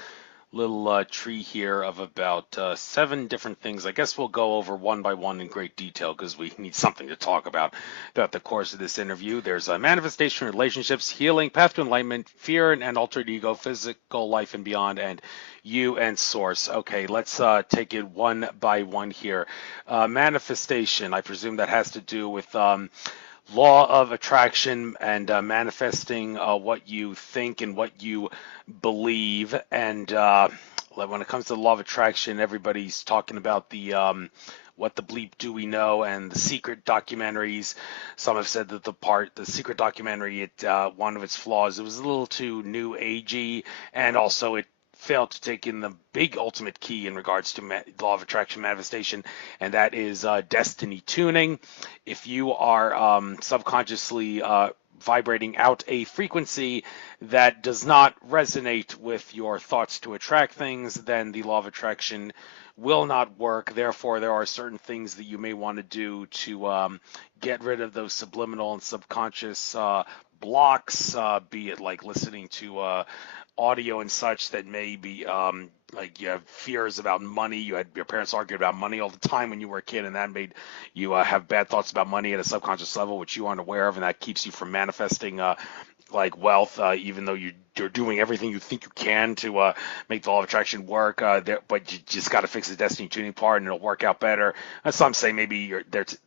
little tree here of about 7 different things. I guess we'll go over one by one in great detail because we need something to talk about throughout the course of this interview. There's manifestation, relationships, healing, path to enlightenment, fear and altered ego, physical life and beyond, and you and source. Okay, let's take it one by one here. Manifestation, I presume that has to do with law of attraction and manifesting what you think and what you believe. And when it comes to the law of attraction, everybody's talking about the what the bleep do we know and the secret documentaries. Some have said that the secret documentary, one of its flaws, it was a little too new agey, and also it failed to take in the big ultimate key in regards to law of attraction manifestation, and that is destiny tuning. If you are subconsciously vibrating out a frequency that does not resonate with your thoughts to attract things, then the law of attraction will not work. Therefore, there are certain things that you may want to do to get rid of those subliminal and subconscious blocks, be it like listening to audio and such that may be like you have fears about money. You had your parents argue about money all the time when you were a kid, and that made you have bad thoughts about money at a subconscious level, which you aren't aware of, and that keeps you from manifesting like wealth, even though you're doing everything you think you can to make the law of attraction work. But you just got to fix the destiny tuning part, and it'll work out better. And some say maybe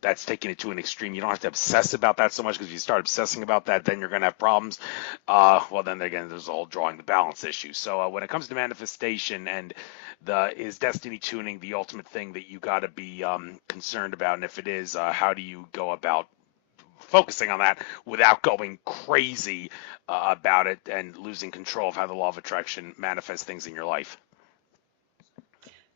that's taking it to an extreme. You don't have to obsess about that so much, because if you start obsessing about that, then you're going to have problems. Well, then again, there's a whole drawing the balance issue. So when it comes to manifestation and is destiny tuning the ultimate thing that you got to be concerned about? And if it is, how do you go about focusing on that without going crazy about it and losing control of how the law of attraction manifests things in your life?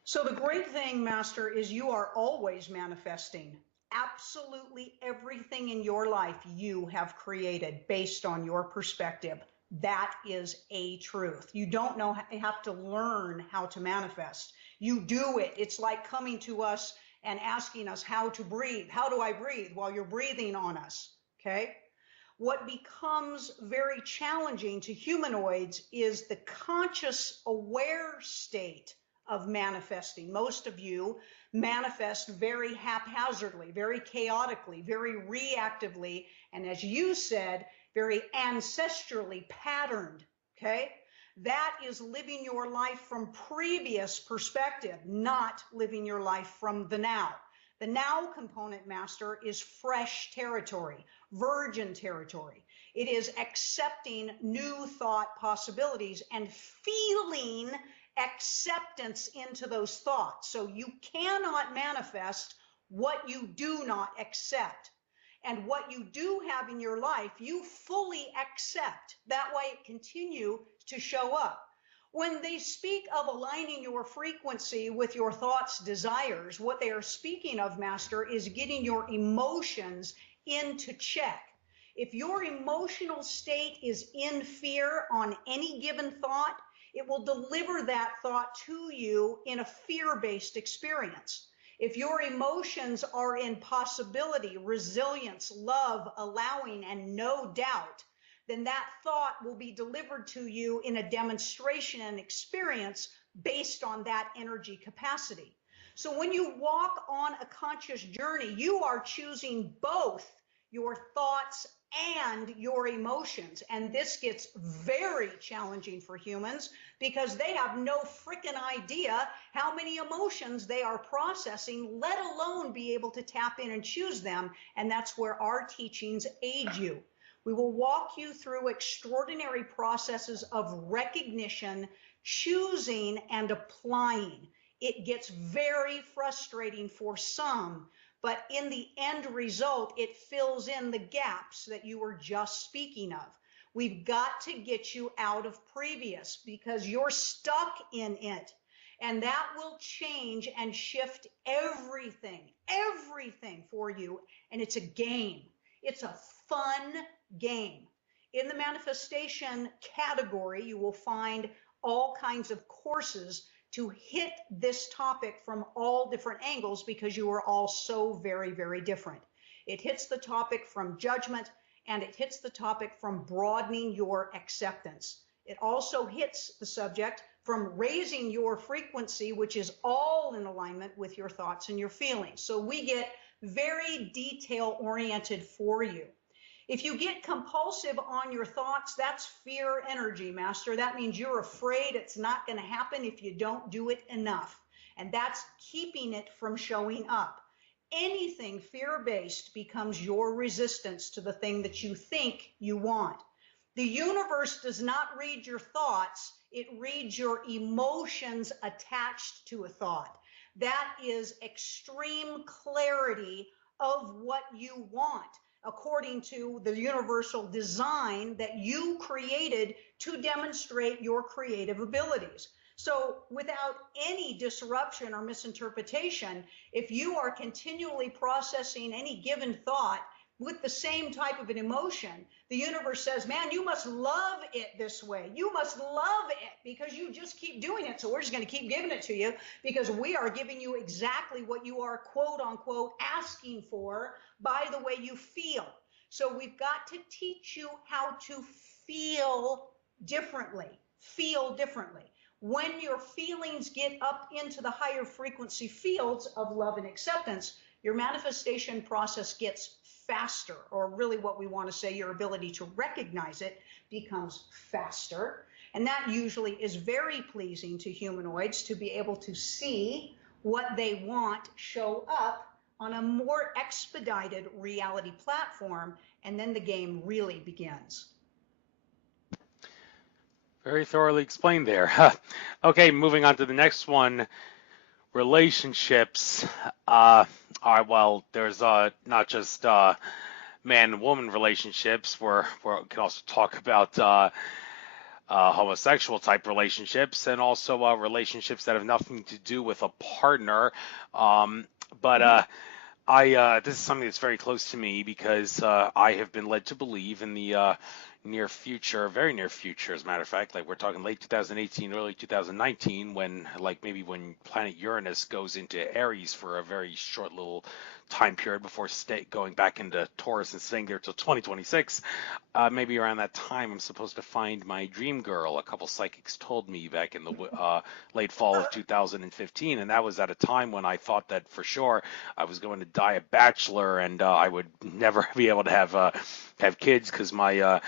So the great thing, Master, is you are always manifesting. Absolutely everything in your life you have created based on your perspective. That is a truth. You don't have to learn how to manifest. You do it. It's like coming to us and asking us how to breathe. How do I breathe? While you're breathing on us, okay? What becomes very challenging to humanoids is the conscious aware state of manifesting. Most of you manifest very haphazardly, very chaotically, very reactively, and as you said, very ancestrally patterned, okay? That is living your life from previous perspective, not living your life from the now. The now component, Master, is fresh territory, virgin territory. It is accepting new thought possibilities and feeling acceptance into those thoughts. So you cannot manifest what you do not accept. And what you do have in your life, you fully accept. That way it continues to show up. When they speak of aligning your frequency with your thoughts, desires, what they are speaking of, Master, is getting your emotions into check. If your emotional state is in fear on any given thought, it will deliver that thought to you in a fear-based experience. If your emotions are in possibility, resilience, love, allowing, and no doubt, then that thought will be delivered to you in a demonstration and experience based on that energy capacity. So when you walk on a conscious journey, you are choosing both your thoughts and your emotions. And this gets very challenging for humans because they have no freaking idea how many emotions they are processing, let alone be able to tap in and choose them. And that's where our teachings aid you. We will walk you through extraordinary processes of recognition, choosing, and applying. It gets very frustrating for some, But in the end result, it fills in the gaps that you were just speaking of. We've got to get you out of previous because you're stuck in it. And that will change and shift everything for you. And it's a game. It's a fun game. In the manifestation category, you will find all kinds of courses to hit this topic from all different angles because you are all so very, very different. It hits the topic from judgment and it hits the topic from broadening your acceptance. It also hits the subject from raising your frequency, which is all in alignment with your thoughts and your feelings. So we get very detail oriented for you. If you get compulsive on your thoughts, that's fear energy, Master. That means you're afraid it's not going to happen if you don't do it enough. And that's keeping it from showing up. Anything fear-based becomes your resistance to the thing that you think you want. The universe does not read your thoughts. It reads your emotions attached to a thought. That is extreme clarity of what you want, according to the universal design that you created to demonstrate your creative abilities. So without any disruption or misinterpretation, if you are continually processing any given thought with the same type of an emotion, the universe says, man, you must love it this way. You must love it because you just keep doing it. So we're just going to keep giving it to you because we are giving you exactly what you are, quote unquote, asking for by the way you feel. So we've got to teach you how to feel differently. Feel differently. When your feelings get up into the higher frequency fields of love and acceptance, your manifestation process gets faster, or really what we want to say, your ability to recognize it becomes faster. And that usually is very pleasing to humanoids, to be able to see what they want show up on a more expedited reality platform, and then the game really begins. Very thoroughly explained there. Okay, moving on to the next one. Relationships. Well, there's not just man and woman relationships. We can also talk about homosexual type relationships and also relationships that have nothing to do with a partner. But this is something that's very close to me because I have been led to believe in the near future, very near future, as a matter of fact, like we're talking late 2018, early 2019, when maybe when planet Uranus goes into Aries for a very short little time period before going back into Taurus and staying there till 2026. Maybe around that time, I'm supposed to find my dream girl. A couple psychics told me back in the late fall of 2015, and that was at a time when I thought that for sure I was going to die a bachelor and I would never be able to have kids because my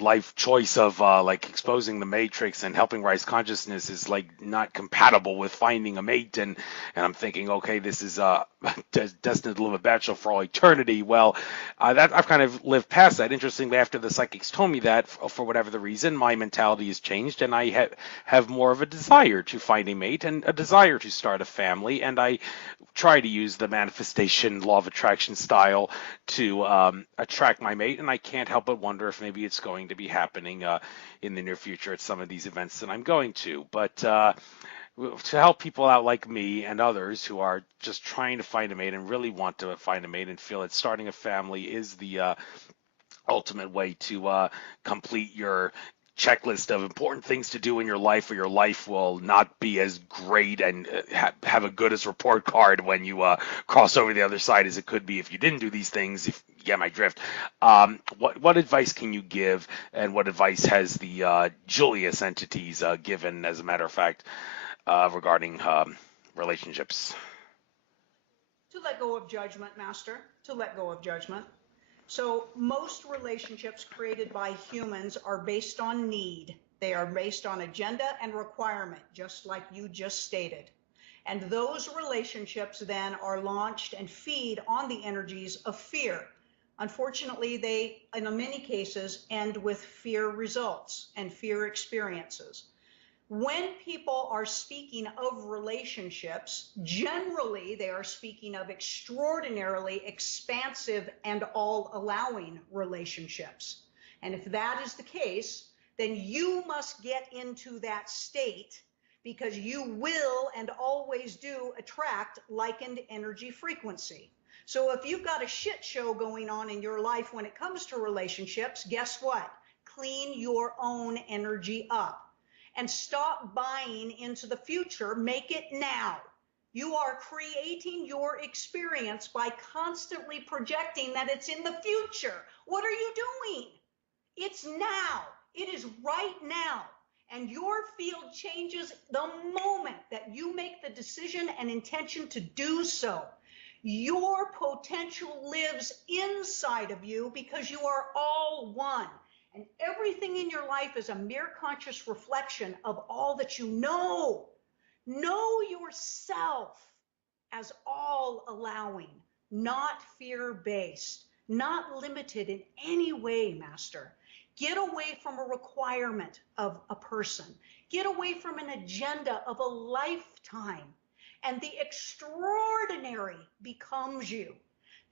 life choice of exposing the matrix and helping rise consciousness is not compatible with finding a mate, and I'm thinking, okay, this is destined to live a bachelor for all eternity. Well, that I've kind of lived past that. Interestingly, after the psychics told me that, for whatever the reason, my mentality has changed, and I have more of a desire to find a mate and a desire to start a family, and I try to use the manifestation law of attraction style to attract my mate, and I can't help but wonder if maybe it's going to be happening in the near future at some of these events that I'm going to. But to help people out like me and others who are just trying to find a mate and really want to find a mate and feel that starting a family is the ultimate way to complete your checklist of important things to do in your life, or your life will not be as great and have a good as report card when you cross over the other side as it could be if you didn't do these things, if you get my drift. What advice can you give, and what advice has the Julius entities given, as a matter of fact, regarding relationships? To let go of judgment, Master, to let go of judgment. So most relationships created by humans are based on need. They are based on agenda and requirement, just like you just stated. And those relationships then are launched and feed on the energies of fear. Unfortunately, they, in many cases, end with fear results and fear experiences. When people are speaking of relationships, generally they are speaking of extraordinarily expansive and all-allowing relationships. And if that is the case, then you must get into that state, because you will and always do attract likened energy frequency. So if you've got a shit show going on in your life when it comes to relationships, guess what? Clean your own energy up and stop buying into the future. Make it now. You are creating your experience by constantly projecting that it's in the future. What are you doing? It's now. It is right now. And your field changes the moment that you make the decision and intention to do so. Your potential lives inside of you because you are all one. And everything in your life is a mere conscious reflection of all that you know. Know yourself as all allowing, not fear-based, not limited in any way, Master. Get away from a requirement of a person. Get away from an agenda of a lifetime. And the extraordinary becomes you.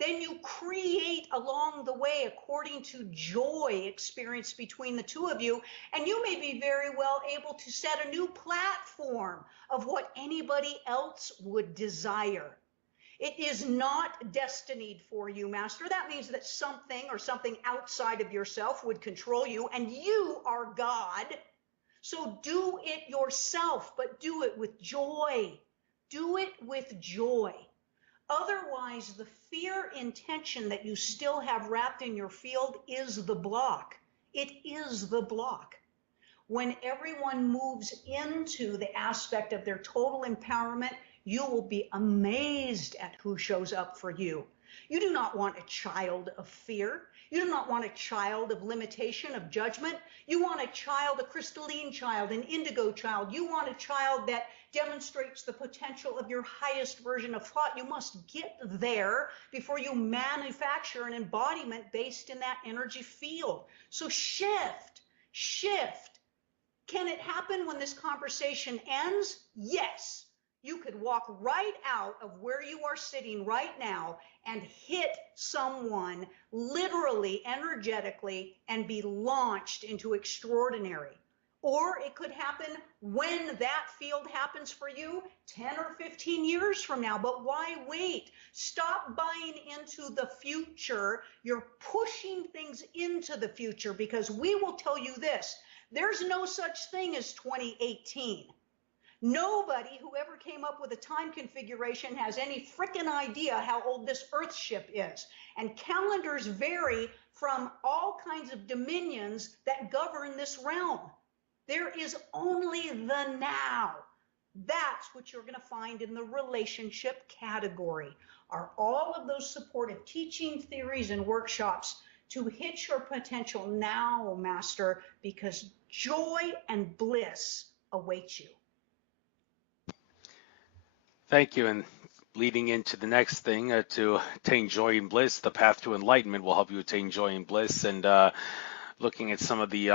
Then you create along the way according to joy experienced between the two of you, and you may be very well able to set a new platform of what anybody else would desire. It is not destined for you, Master. That means that something or something outside of yourself would control you, and you are God. So do it yourself, but do it with joy. Do it with joy. Otherwise, the fear intention that you still have wrapped in your field is the block. It is the block. When everyone moves into the aspect of their total empowerment, you will be amazed at who shows up for you. You do not want a child of fear. You do not want a child of limitation, of judgment. You want a child, a crystalline child, an indigo child. You want a child that demonstrates the potential of your highest version of thought. You must get there before you manufacture an embodiment based in that energy field. So shift. Can it happen when this conversation ends? Yes. You could walk right out of where you are sitting right now and hit someone literally, energetically, and be launched into extraordinary. Or it could happen when that field happens for you 10 or 15 years from now. But why wait? Stop buying into the future. You're pushing things into the future, because we will tell you this. There's no such thing as 2018. Nobody who ever came up with a time configuration has any frickin' idea how old this Earth ship is. And calendars vary from all kinds of dominions that govern this realm. There is only the now. That's what you're going to find in the relationship category. Are all of those supportive teaching, theories, and workshops to hit your potential now, Master, because joy and bliss await you. Thank you. And leading into the next thing, to attain joy and bliss, the path to enlightenment will help you attain joy and bliss. And looking at some of the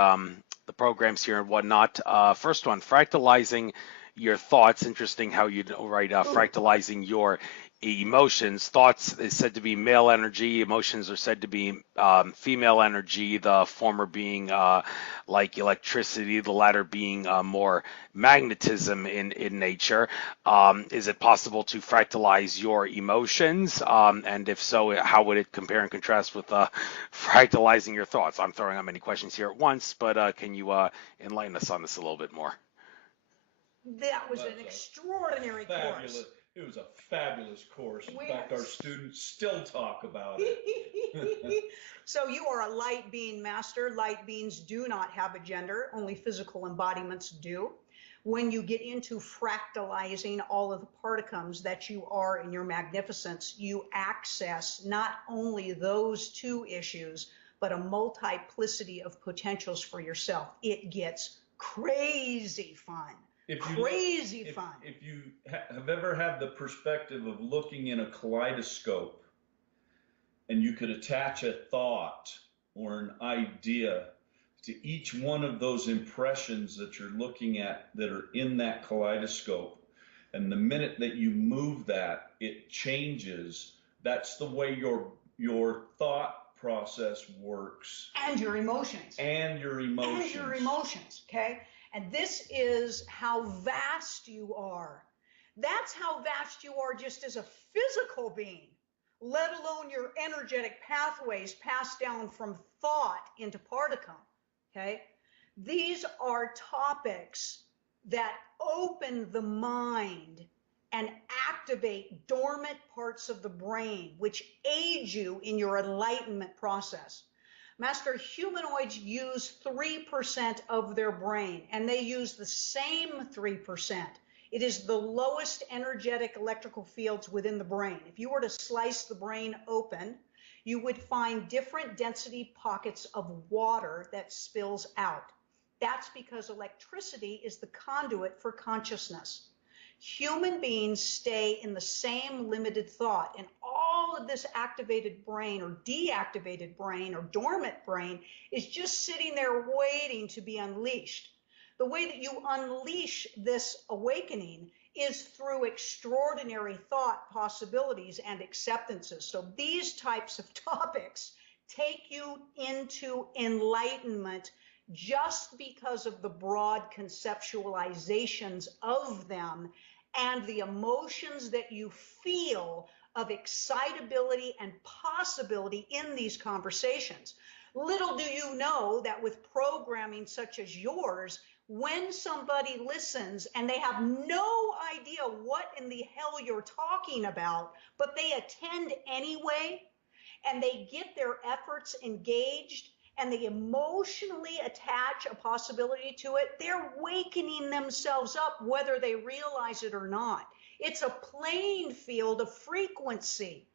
programs here and whatnot. First one, fractalizing your thoughts. Interesting how you write fractalizing your emotions. Thoughts is said to be male energy. Emotions are said to be female energy, the former being like electricity, the latter being more magnetism in nature. Is it possible to fractalize your emotions? And if so, how would it compare and contrast with fractalizing your thoughts? I'm throwing out many questions here at once, but can you enlighten us on this a little bit more? That was an extraordinary course. It was a fabulous course. In fact, our students still talk about it. So you are a light being, Master. Light beings do not have a gender. Only physical embodiments do. When you get into fractalizing all of the particums that you are in your magnificence, you access not only those two issues, but a multiplicity of potentials for yourself. It gets crazy fun. If you have ever had the perspective of looking in a kaleidoscope and you could attach a thought or an idea to each one of those impressions that you're looking at that are in that kaleidoscope. And the minute that you move that, it changes. That's the way your thought process works. And your emotions. And your emotions. And your emotions, okay? And this is how vast you are. That's how vast you are just as a physical being, let alone your energetic pathways passed down from thought into particum, okay? These are topics that open the mind and activate dormant parts of the brain, which aid you in your enlightenment process. Master, humanoids use 3% of their brain, and they use the same 3%. It is the lowest energetic electrical fields within the brain. If you were to slice the brain open, you would find different density pockets of water that spills out. That's because electricity is the conduit for consciousness. Human beings stay in the same limited thought, and all of this activated brain or deactivated brain or dormant brain is just sitting there waiting to be unleashed. The way that you unleash this awakening is through extraordinary thought possibilities and acceptances. So these types of topics take you into enlightenment just because of the broad conceptualizations of them and the emotions that you feel of excitability and possibility in these conversations. Little do you know that with programming such as yours, when somebody listens and they have no idea what in the hell you're talking about, but they attend anyway, and they get their efforts engaged, and they emotionally attach a possibility to it, they're wakening themselves up whether they realize it or not. It's a playing field of frequency.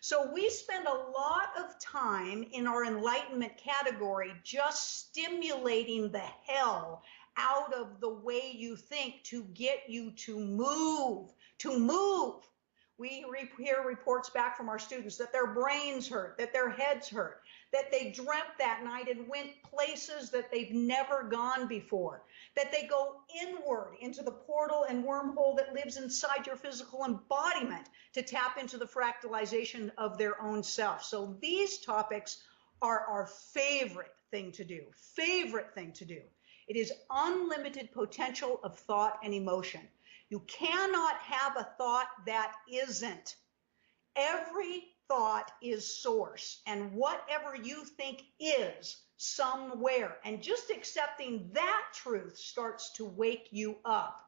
So we spend a lot of time in our enlightenment category just stimulating the hell out of the way you think to get you to move, to move. We hear reports back from our students that their brains hurt, that their heads hurt, that they dreamt that night and went places that they've never gone before, that they go inward into the portal and wormhole that lives inside your physical embodiment to tap into the fractalization of their own self. So these topics are our favorite thing to do, favorite thing to do. It is unlimited potential of thought and emotion. You cannot have a thought that isn't. Every thought is source, and whatever you think is somewhere, and just accepting that truth starts to wake you up.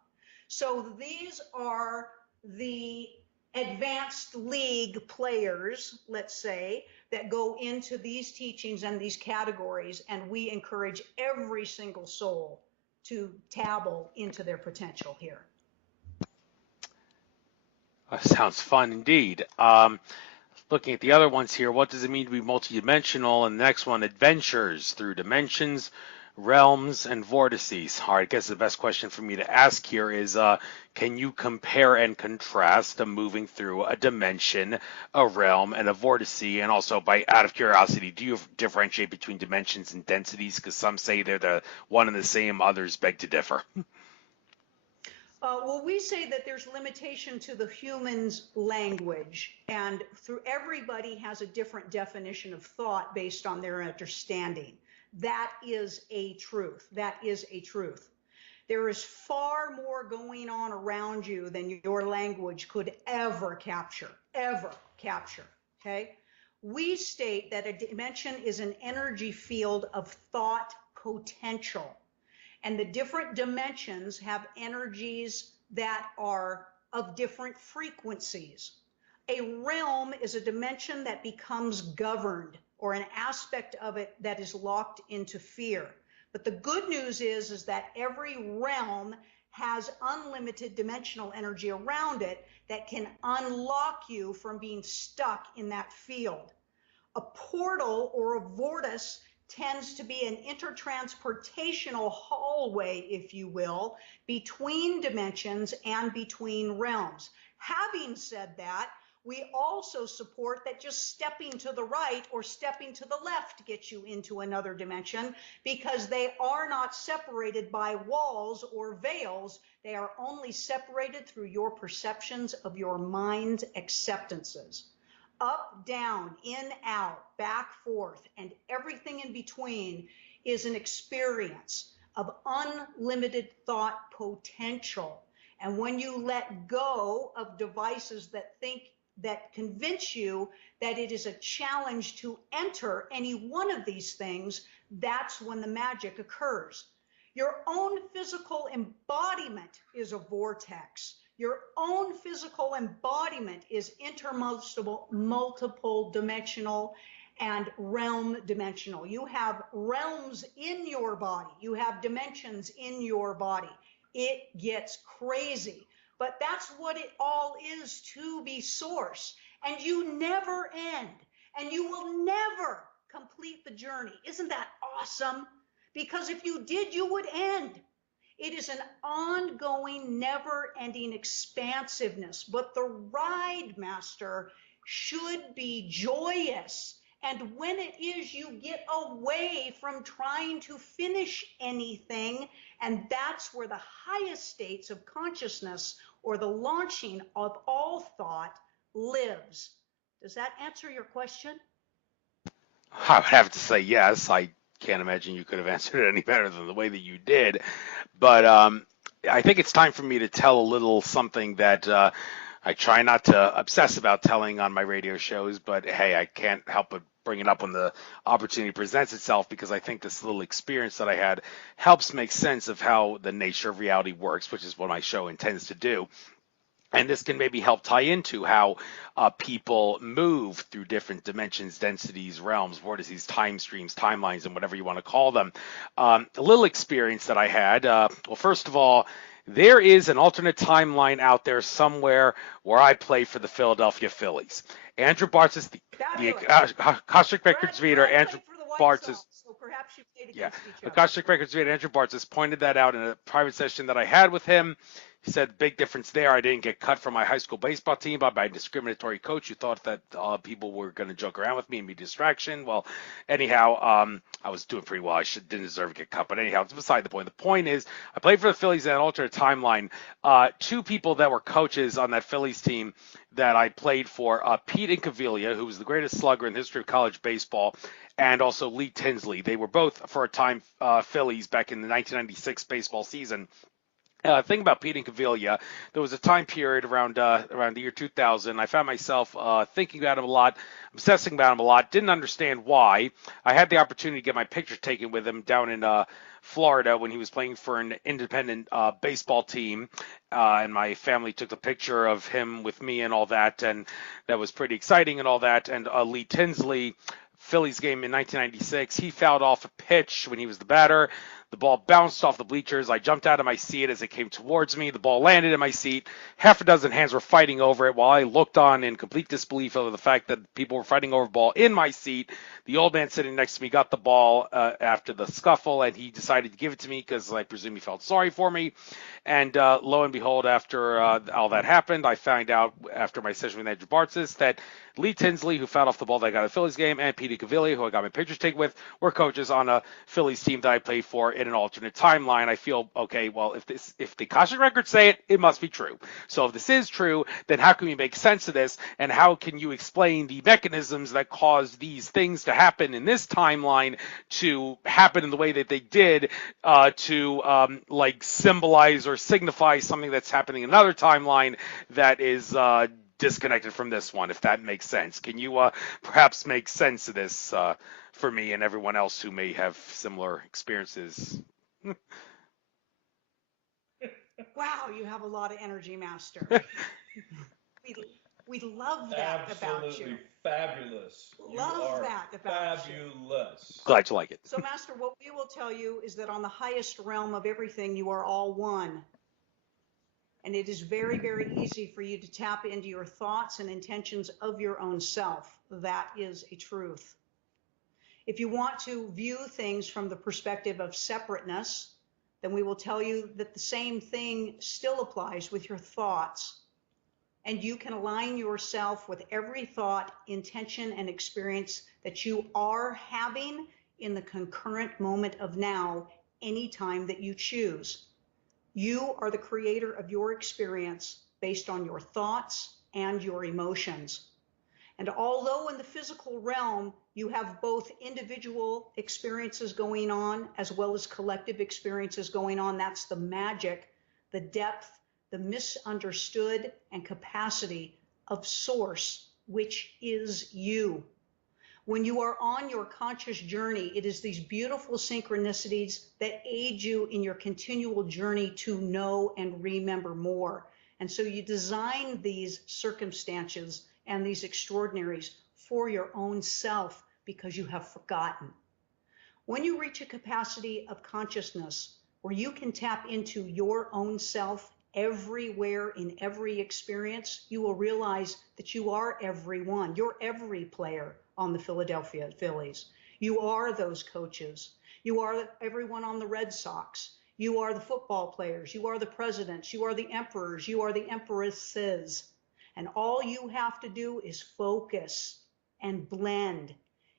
So these are the advanced league players, let's say, that go into these teachings and these categories, and we encourage every single soul to dabble into their potential here. Sounds fun indeed. Looking at the other ones here, what does it mean to be multidimensional? And the next one, adventures through dimensions, realms, and vortices. All right, I guess the best question for me to ask here is, can you compare and contrast moving through a dimension, a realm, and a vortice? And also, out of curiosity, do you differentiate between dimensions and densities? Because some say they're the one and the same, others beg to differ. Well, we say that there's limitation to the human's language, and through everybody has a different definition of thought based on their understanding. That is a truth. That is a truth. There is far more going on around you than your language could ever capture, okay? We state that a dimension is an energy field of thought potential. And the different dimensions have energies that are of different frequencies. A realm is a dimension that becomes governed, or an aspect of it that is locked into fear. But the good news is that every realm has unlimited dimensional energy around it that can unlock you from being stuck in that field. A portal or a vortice tends to be an intertransportational hallway, if you will, between dimensions and between realms. Having said that, We also support that just stepping to the right or stepping to the left gets you into another dimension, because they are not separated by walls or veils. They are only separated through your perceptions of your mind's acceptances. Up, down, in, out, back, forth, and everything in between is an experience of unlimited thought potential. And when you let go of devices that convince you that it is a challenge to enter any one of these things, that's when the magic occurs. Your own physical embodiment is a vortex. Your own physical embodiment is intermultiple, multiple dimensional, and realm dimensional. You have realms in your body. You have dimensions in your body. It gets crazy, but that's what it all is, to be source. And you never end, and you will never complete the journey. Isn't that awesome? Because if you did, you would end. It is an ongoing, never-ending expansiveness, but the ride, Master, should be joyous. And when it is, you get away from trying to finish anything, and that's where the highest states of consciousness, or the launching of all thought, lives. Does that answer your question? I would have to say yes. I can't imagine you could have answered it any better than the way that you did. But I think it's time for me to tell a little something that I try not to obsess about telling on my radio shows, but hey, I can't help but bring it up when the opportunity presents itself, because I think this little experience that I had helps make sense of how the nature of reality works, which is what my show intends to do. And this can maybe help tie into how people move through different dimensions, densities, realms, vortices, time streams, timelines, and whatever you want to call them. A little experience that I had. Well, first of all, there is an alternate timeline out there somewhere where I play for the Philadelphia Phillies. Andrew Bartz is the Akashic Records reader. Andrew Bartz is. So perhaps you played Yeah, against each other. Akashic Records reader Andrew Bartz has pointed that out in a private session that I had with him. He said, big difference there. I didn't get cut from my high school baseball team by a discriminatory coach who thought that people were going to joke around with me and be a distraction. Well, anyhow, I was doing pretty well. Didn't deserve to get cut. But anyhow, it's beside the point. The point is, I played for the Phillies in an alternate timeline. Two people that were coaches on that Phillies team that I played for, Pete Incaviglia, who was the greatest slugger in the history of college baseball, and also Lee Tinsley. They were both, for a time, Phillies back in the 1996 baseball season. Thing about Pete Incaviglia, there was a time period around the year 2000. I found myself thinking about him a lot, obsessing about him a lot. Didn't understand why. I had the opportunity to get my picture taken with him down in Florida when he was playing for an independent baseball team, and my family took the picture of him with me and all that, and that was pretty exciting and all that. And Lee Tinsley, Phillies game in 1996, he fouled off a pitch when he was the batter. The ball bounced off the bleachers. I jumped out of my seat as it came towards me. The ball landed in my seat. Half a dozen hands were fighting over it while I looked on in complete disbelief over the fact that people were fighting over the ball in my seat. The old man sitting next to me got the ball after the scuffle, and he decided to give it to me because I presume he felt sorry for me. And lo and behold, after all that happened, I found out after my session with Andrew Bartz that Lee Tinsley, who fouled off the ball that I got at the Phillies game, and Pete Incaviglia, who I got my pictures taken with, were coaches on a Phillies team that I played for in an alternate timeline. I feel, okay, well, if the Akashic Records say it, it must be true. So if this is true, then how can we make sense of this, and how can you explain the mechanisms that caused these things to happen in this timeline to happen in the way that they did, to like symbolize or signify something that's happening in another timeline that is disconnected from this one, if that makes sense. Can you perhaps make sense of this for me and everyone else who may have similar experiences? Wow, you have a lot of energy, Master. we love that about you. Absolutely fabulous. Love you are that about you. fabulous. Glad you like it. So, Master, what we will tell you is that on the highest realm of everything, you are all one. And it is very, very easy for you to tap into your thoughts and intentions of your own self. That is a truth. If you want to view things from the perspective of separateness, then we will tell you that the same thing still applies with your thoughts. and you can align yourself with every thought, intention, and experience that you are having in the concurrent moment of now, anytime that you choose. You are the creator of your experience based on your thoughts and your emotions. And although in the physical realm, you have both individual experiences going on as well as collective experiences going on, that's the magic, the depth, the misunderstood, and capacity of Source, which is you. When you are on your conscious journey, it is these beautiful synchronicities that aid you in your continual journey to know and remember more. And so you design these circumstances and these extraordinaries for your own self because you have forgotten. When you reach a capacity of consciousness where you can tap into your own self everywhere in every experience, you will realize that you are everyone. You're every player on the Philadelphia Phillies. You are those coaches. You are everyone on the Red Sox. You are the football players. You are the presidents. You are the emperors. You are the empresses. And all you have to do is focus and blend.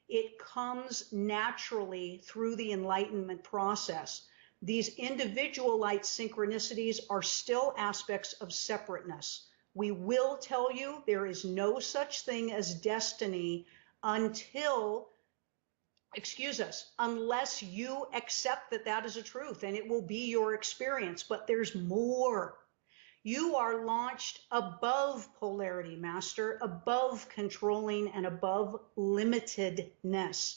It comes naturally through the enlightenment process. These individual light synchronicities are still aspects of separateness. We will tell you there is no such thing as destiny unless you accept that that is a truth, and it will be your experience. But there's more. You are launched above polarity, Master, above controlling and above limitedness.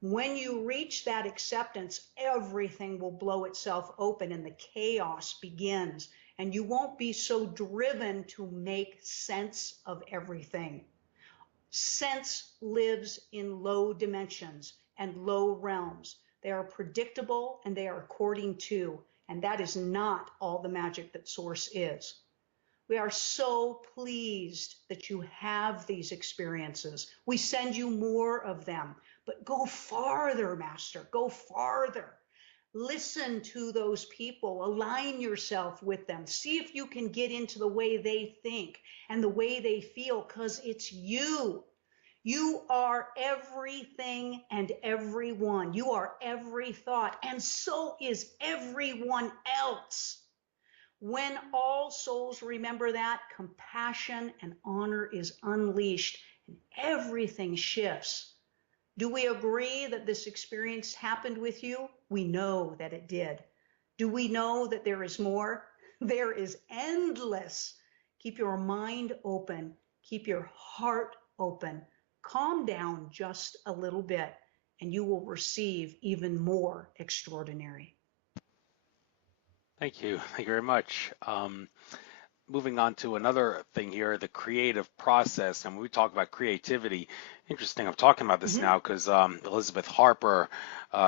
When you reach that acceptance, everything will blow itself open and the chaos begins, and you won't be so driven to make sense of everything. Sense lives in low dimensions and low realms. They are predictable and they are according to, and that is not all the magic that Source is. We are so pleased that you have these experiences. We send you more of them, but go farther, Master, go farther. Listen to those people, align yourself with them. See if you can get into the way they think and the way they feel, because it's you. You are everything and everyone. You are every thought, and so is everyone else. When all souls remember that, compassion and honor is unleashed and everything shifts. Do we agree that this experience happened with you? We know that it did. Do we know that there is more? There is endless. Keep your mind open. Keep your heart open. Calm down just a little bit, and you will receive even more extraordinary. Thank you. Thank you very much. Moving on to another thing here, the creative process. And when we talk about creativity, interesting, I'm talking about this now because Elizabeth Harper,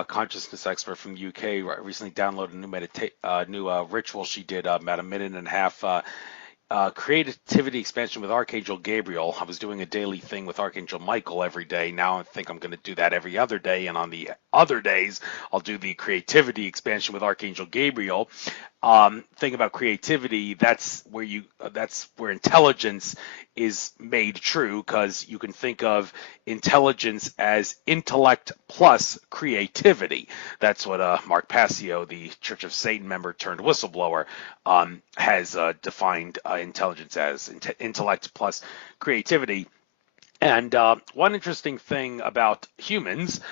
consciousness expert from the UK, recently downloaded a new ritual she did about a minute and a half. Creativity expansion with Archangel Gabriel. I was doing a daily thing with Archangel Michael every day. Now I think I'm going to do that every other day. And on the other days, I'll do the creativity expansion with Archangel Gabriel. Thing about creativity, that's where intelligence is made true, because you can think of intelligence as intellect plus creativity. That's what Mark Passio, the Church of Satan member turned whistleblower, has defined intelligence as intellect plus creativity. And one interesting thing about humans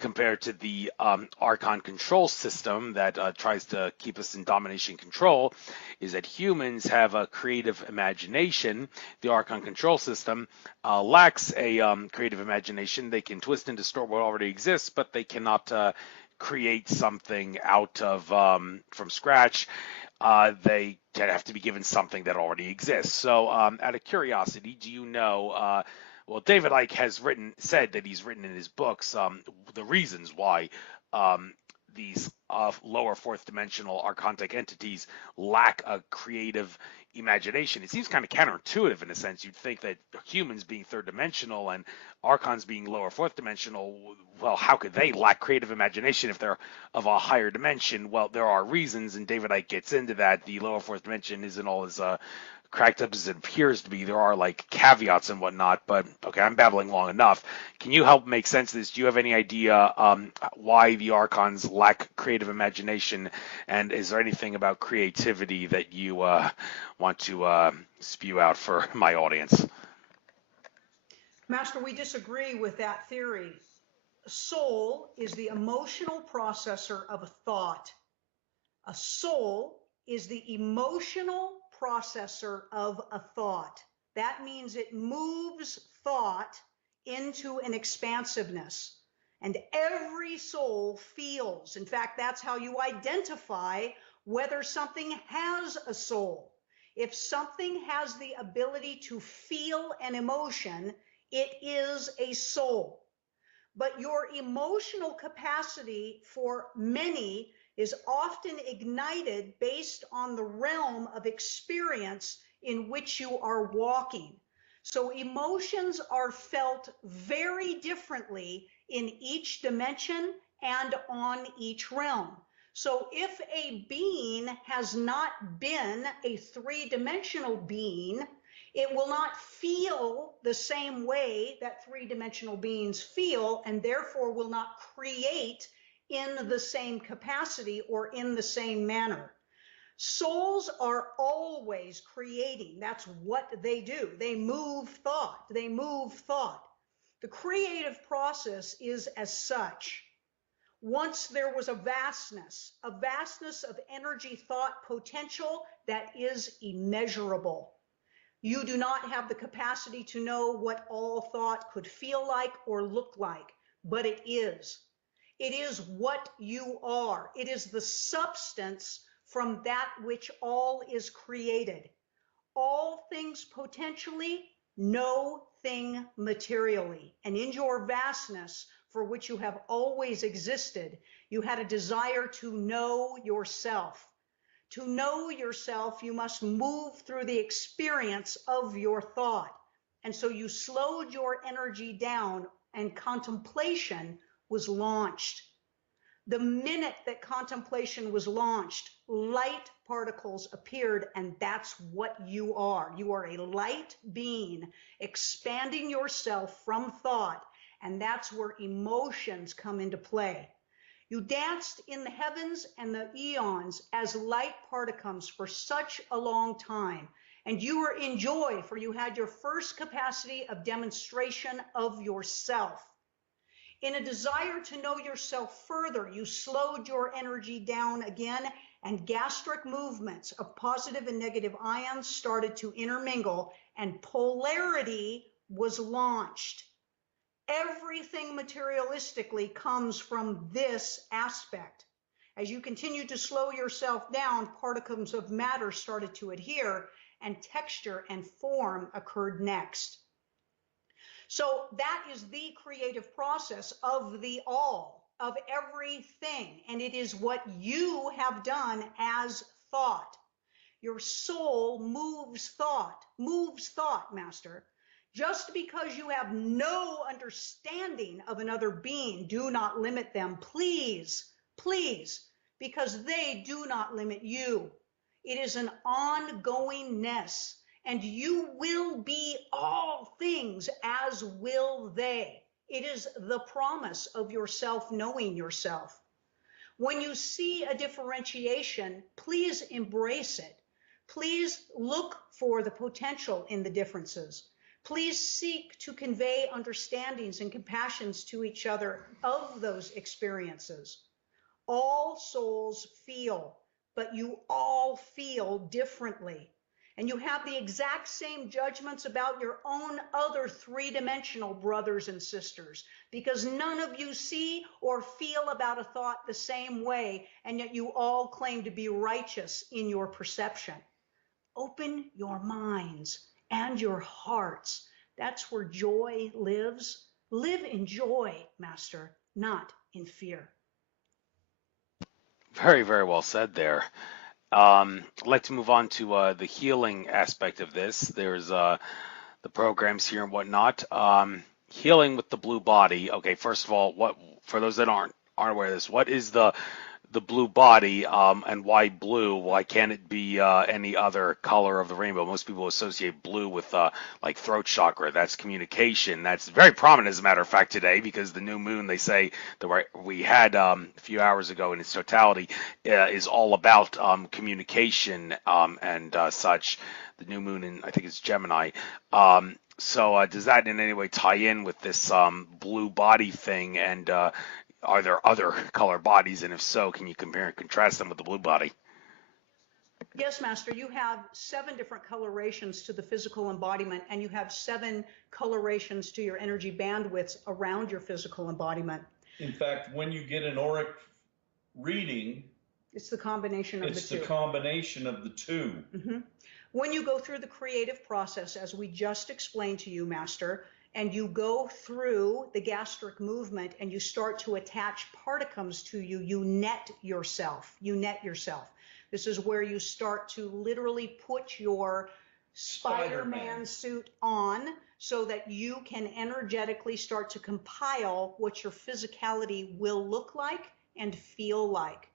compared to the Archon control system that tries to keep us in domination control is that humans have a creative imagination. The Archon control system lacks a creative imagination. They can twist and distort what already exists, but they cannot create something out of from scratch. They have to be given something that already exists. So out of curiosity, do you know well, David Icke has said that he's written in his books the reasons why these lower fourth dimensional archontic entities lack a creative imagination. It seems kind of counterintuitive in a sense. You'd think that humans being third dimensional and archons being lower fourth dimensional, well, how could they lack creative imagination if they're of a higher dimension? Well, there are reasons, and David Icke gets into that. The lower fourth dimension isn't all as cracked up as it appears to be, there are like caveats and whatnot. But okay, I'm babbling long enough. Can you help make sense of this? Do you have any idea why the archons lack creative imagination, and is there anything about creativity that you want to spew out for my audience? Master, we disagree with that theory. Soul is the emotional processor of a thought. A soul is the emotional processor of a thought. That means it moves thought into an expansiveness. And every soul feels. In fact, that's how you identify whether something has a soul. If something has the ability to feel an emotion, it is a soul. But your emotional capacity for many is often ignited based on the realm of experience in which you are walking. So emotions are felt very differently in each dimension and on each realm. So if a being has not been a three-dimensional being, it will not feel the same way that three-dimensional beings feel, and therefore will not create in the same capacity or in the same manner. Souls are always creating. That's what they do. They move thought. They move thought. The creative process is as such. Once there was a vastness of energy, thought, potential that is immeasurable. You do not have the capacity to know what all thought could feel like or look like, but it is. It is what you are. It is the substance from that which all is created. All things potentially, no thing materially. And in your vastness, for which you have always existed, you had a desire to know yourself. To know yourself, you must move through the experience of your thought. And so you slowed your energy down, and contemplation was launched. The minute that contemplation was launched, light particles appeared, and that's what you are. You are a light being expanding yourself from thought, and that's where emotions come into play. You danced in the heavens and the eons as light particles for such a long time, and you were in joy, for you had your first capacity of demonstration of yourself. In a desire to know yourself further, you slowed your energy down again, and gastric movements of positive and negative ions started to intermingle, and polarity was launched. Everything materialistically comes from this aspect. As you continue to slow yourself down, particles of matter started to adhere, and texture and form occurred next. So that is the creative process of the all, of everything, and it is what you have done as thought. Your soul moves thought, Master. Just because you have no understanding of another being, do not limit them, please, please, because they do not limit you. It is an ongoingness, and you will be all things as will they. It is the promise of yourself knowing yourself. When you see a differentiation, please embrace it. Please look for the potential in the differences. Please seek to convey understandings and compassions to each other of those experiences. All souls feel, but you all feel differently. And you have the exact same judgments about your own other three-dimensional brothers and sisters, because none of you see or feel about a thought the same way, and yet you all claim to be righteous in your perception. Open your minds and your hearts. That's where joy lives. Live in joy, Master, not in fear. Very, very well said there. I'd like to move on to the healing aspect of this. There's the programs here and whatnot. Healing with the blue body. Okay, first of all, what for those that aren't aware of this, what is the the blue body, and why blue? Why can't it be any other color of the rainbow? Most people associate blue with like throat chakra. That's communication. That's very prominent, as a matter of fact, today, because the new moon, they say that we had a few hours ago in its totality, is all about communication and such. The new moon in, I think it's Gemini. So does that in any way tie in with this blue body thing? And are there other color bodies? And if so, can you compare and contrast them with the blue body? Yes, Master, you have 7 different colorations to the physical embodiment, and you have 7 colorations to your energy bandwidths around your physical embodiment. In fact, when you get an auric reading, it's the combination of the two. It's the combination of the two. Mm-hmm. When you go through the creative process, as we just explained to you, Master, and you go through the gastric movement and you start to attach particums to you, you net yourself. You net yourself. This is where you start to literally put your Spider-Man suit on so that you can energetically start to compile what your physicality will look like and feel like.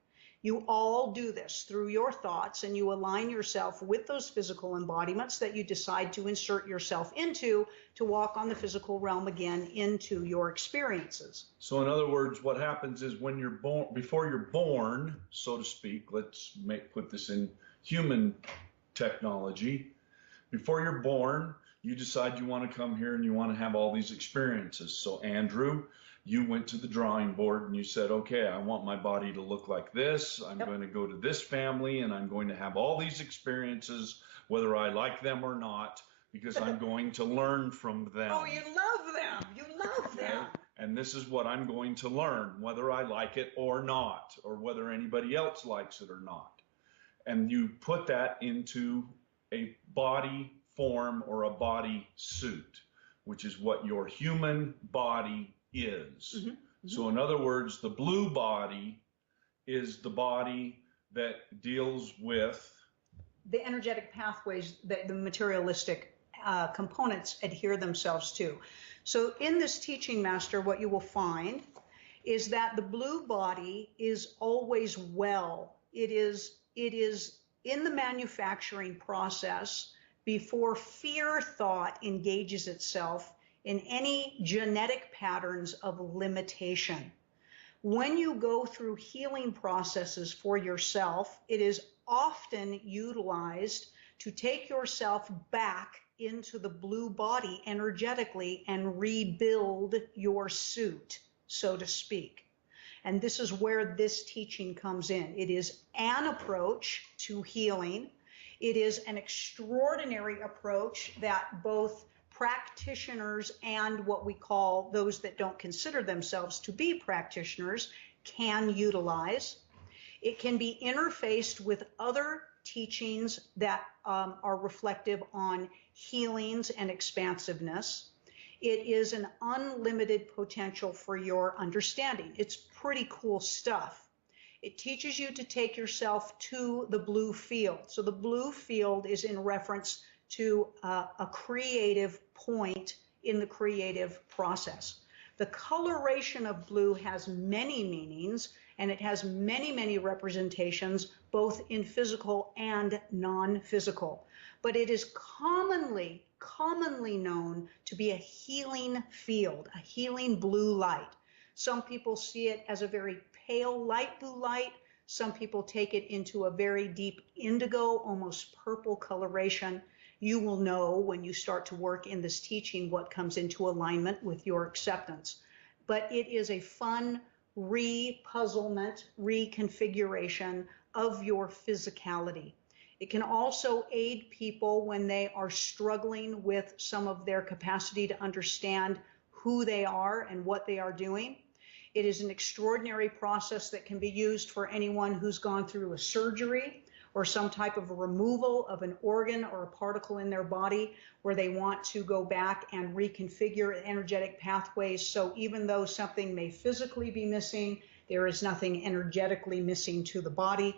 You all do this through your thoughts, and you align yourself with those physical embodiments that you decide to insert yourself into to walk on the physical realm again into your experiences. So in other words, what happens is when you're born, before you're born, so to speak, let's put this in human technology. Before you're born, you decide you want to come here and you want to have all these experiences. So Andrew, you went to the drawing board and you said, okay, I want my body to look like this. I'm going to go to this family and I'm going to have all these experiences, whether I like them or not, because I'm going to learn from them. Oh, you love them. You love them. And this is what I'm going to learn, whether I like it or not, or whether anybody else likes it or not. And you put that into a body form or a body suit, which is what your human body is. Mm-hmm. Mm-hmm. So in other words, the blue body is the body that deals with the energetic pathways that the materialistic components adhere themselves to. So in this teaching, Master, what you will find is that the blue body is always well. It is in the manufacturing process before fear thought engages itself in any genetic patterns of limitation. When you go through healing processes for yourself, it is often utilized to take yourself back into the blue body energetically and rebuild your suit, so to speak. And this is where this teaching comes in. It is an approach to healing. It is an extraordinary approach that both practitioners and what we call those that don't consider themselves to be practitioners can utilize. It can be interfaced with other teachings that are reflective on healings and expansiveness. It is an unlimited potential for your understanding. It's pretty cool stuff. It teaches you to take yourself to the blue field. So the blue field is in reference to a creative point in the creative process. The coloration of blue has many meanings, and it has many, many representations, both in physical and non-physical. But it is commonly known to be a healing field, a healing blue light. Some people see it as a very pale light blue light. Some people take it into a very deep indigo, almost purple coloration. You will know when you start to work in this teaching what comes into alignment with your acceptance. But it is a fun re-puzzlement, reconfiguration of your physicality. It can also aid people when they are struggling with some of their capacity to understand who they are and what they are doing. It is an extraordinary process that can be used for anyone who's gone through a surgery or some type of a removal of an organ or a particle in their body where they want to go back and reconfigure energetic pathways. So even though something may physically be missing, there is nothing energetically missing to the body.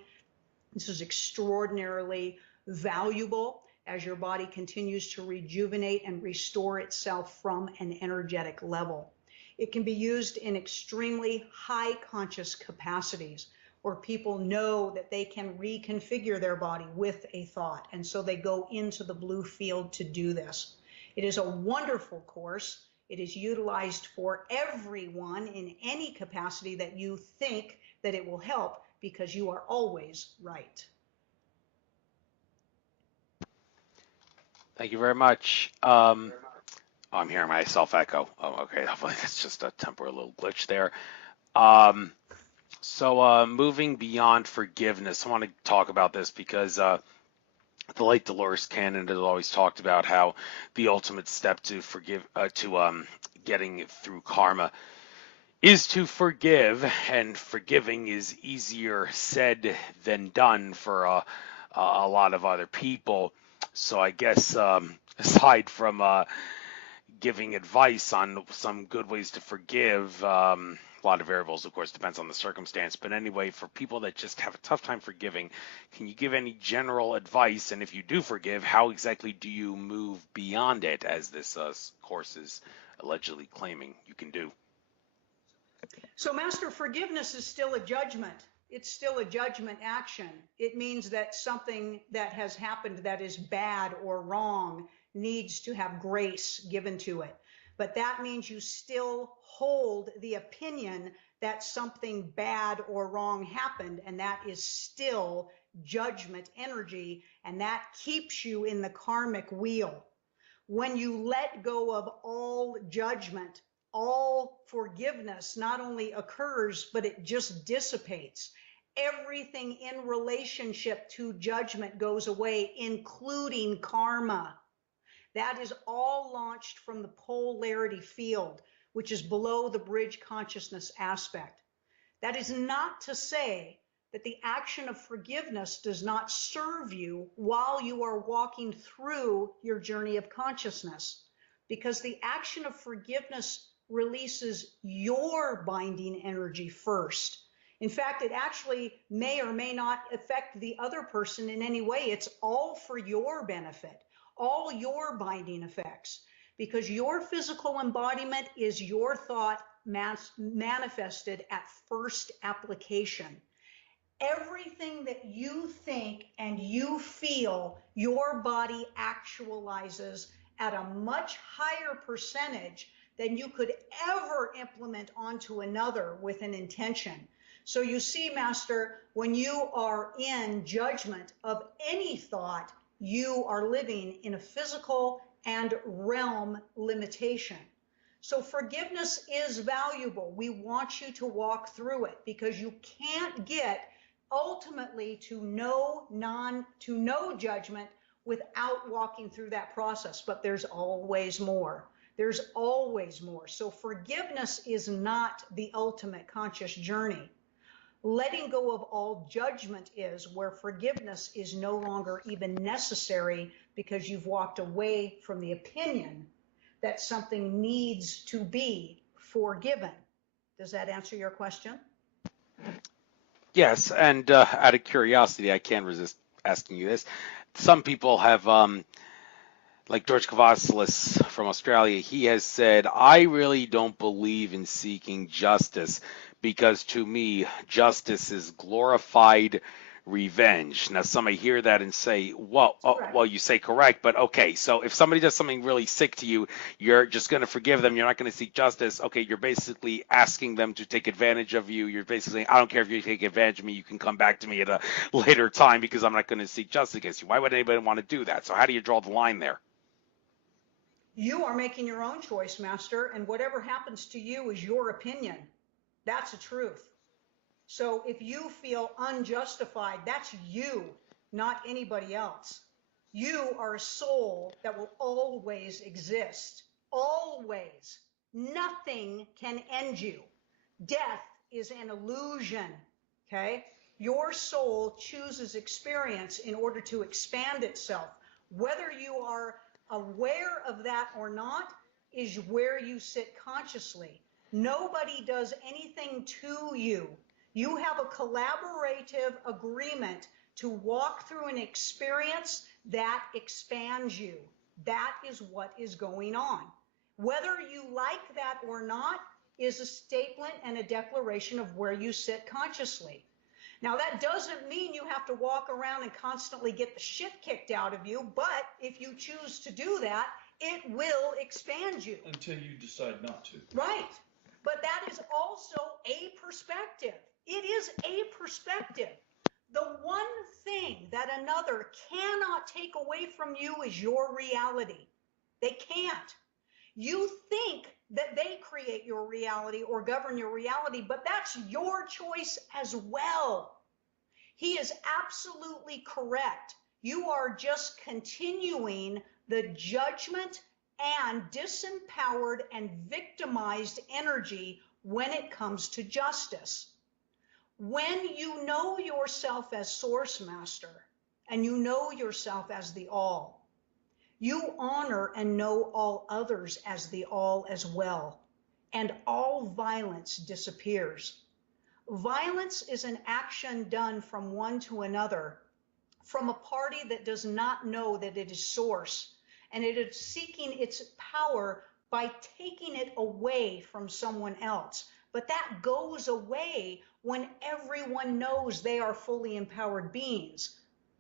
This is extraordinarily valuable as your body continues to rejuvenate and restore itself from an energetic level. It can be used in extremely high conscious capacities or people know that they can reconfigure their body with a thought. And so they go into the blue field to do this. It is a wonderful course. It is utilized for everyone in any capacity that you think that it will help, because you are always right. Thank you very much. I'm hearing myself echo. Oh, okay. Hopefully that's just a temporary little glitch there. So moving beyond forgiveness, I want to talk about this because the late Dolores Cannon has always talked about how the ultimate step to getting through karma is to forgive, and forgiving is easier said than done for a lot of other people. So I guess aside from giving advice on some good ways to forgive, a lot of variables, of course, depends on the circumstance. But anyway, for people that just have a tough time forgiving, can you give any general advice? And if you do forgive, how exactly do you move beyond it, as this course is allegedly claiming you can do? So, Master, forgiveness is still a judgment. It's still a judgment action. It means that something that has happened that is bad or wrong needs to have grace given to it. But that means you still hold the opinion that something bad or wrong happened, and that is still judgment energy, and that keeps you in the karmic wheel. When you let go of all judgment, all forgiveness not only occurs, but it just dissipates. Everything in relationship to judgment goes away, including karma. That is all launched from the polarity field, which is below the bridge consciousness aspect. That is not to say that the action of forgiveness does not serve you while you are walking through your journey of consciousness, because the action of forgiveness releases your binding energy first. In fact, it actually may or may not affect the other person in any way. It's all for your benefit, all your binding effects, because your physical embodiment is your thought manifested at first application. Everything that you think and you feel, your body actualizes at a much higher percentage than you could ever implement onto another with an intention. So you see, Master, when you are in judgment of any thought, you are living in a physical and realm limitation. So forgiveness is valuable. We want you to walk through it, because you can't get ultimately to no judgment without walking through that process. But there's always more. There's always more. So forgiveness is not the ultimate conscious journey. Letting go of all judgment is where forgiveness is no longer even necessary, because you've walked away from the opinion that something needs to be forgiven. Does that answer your question? Yes, and out of curiosity, I can't resist asking you this. Some people have, like George Kavasalis from Australia, he has said, I really don't believe in seeking justice, because to me, justice is glorified revenge. Now, some may hear that and say, well, well, you say correct, but okay, so if somebody does something really sick to you, you're just going to forgive them. You're not going to seek justice. Okay, you're basically asking them to take advantage of you. You're basically saying, I don't care if you take advantage of me. You can come back to me at a later time, because I'm not going to seek justice against you. Why would anybody want to do that? So how do you draw the line there? You are making your own choice, Master, and whatever happens to you is your opinion. That's the truth. So if you feel unjustified, that's you, not anybody else. You are a soul that will always exist. Always. Nothing can end you. Death is an illusion, okay? Your soul chooses experience in order to expand itself. Whether you are aware of that or not is where you sit consciously. Nobody does anything to you. You have a collaborative agreement to walk through an experience that expands you. That is what is going on. Whether you like that or not is a statement and a declaration of where you sit consciously. Now, that doesn't mean you have to walk around and constantly get the shit kicked out of you, but if you choose to do that, it will expand you. Until you decide not to. Right. But that is also a perspective. It is a perspective. The one thing that another cannot take away from you is your reality. They can't. You think that they create your reality or govern your reality, but that's your choice as well. He is absolutely correct. You are just continuing the judgment and disempowered and victimized energy when it comes to justice. When you know yourself as Source Master and you know yourself as the All, you honor and know all others as the All as well, and all violence disappears. Violence is an action done from one to another, from a party that does not know that it is Source, and it is seeking its power by taking it away from someone else. But that goes away when everyone knows they are fully empowered beings.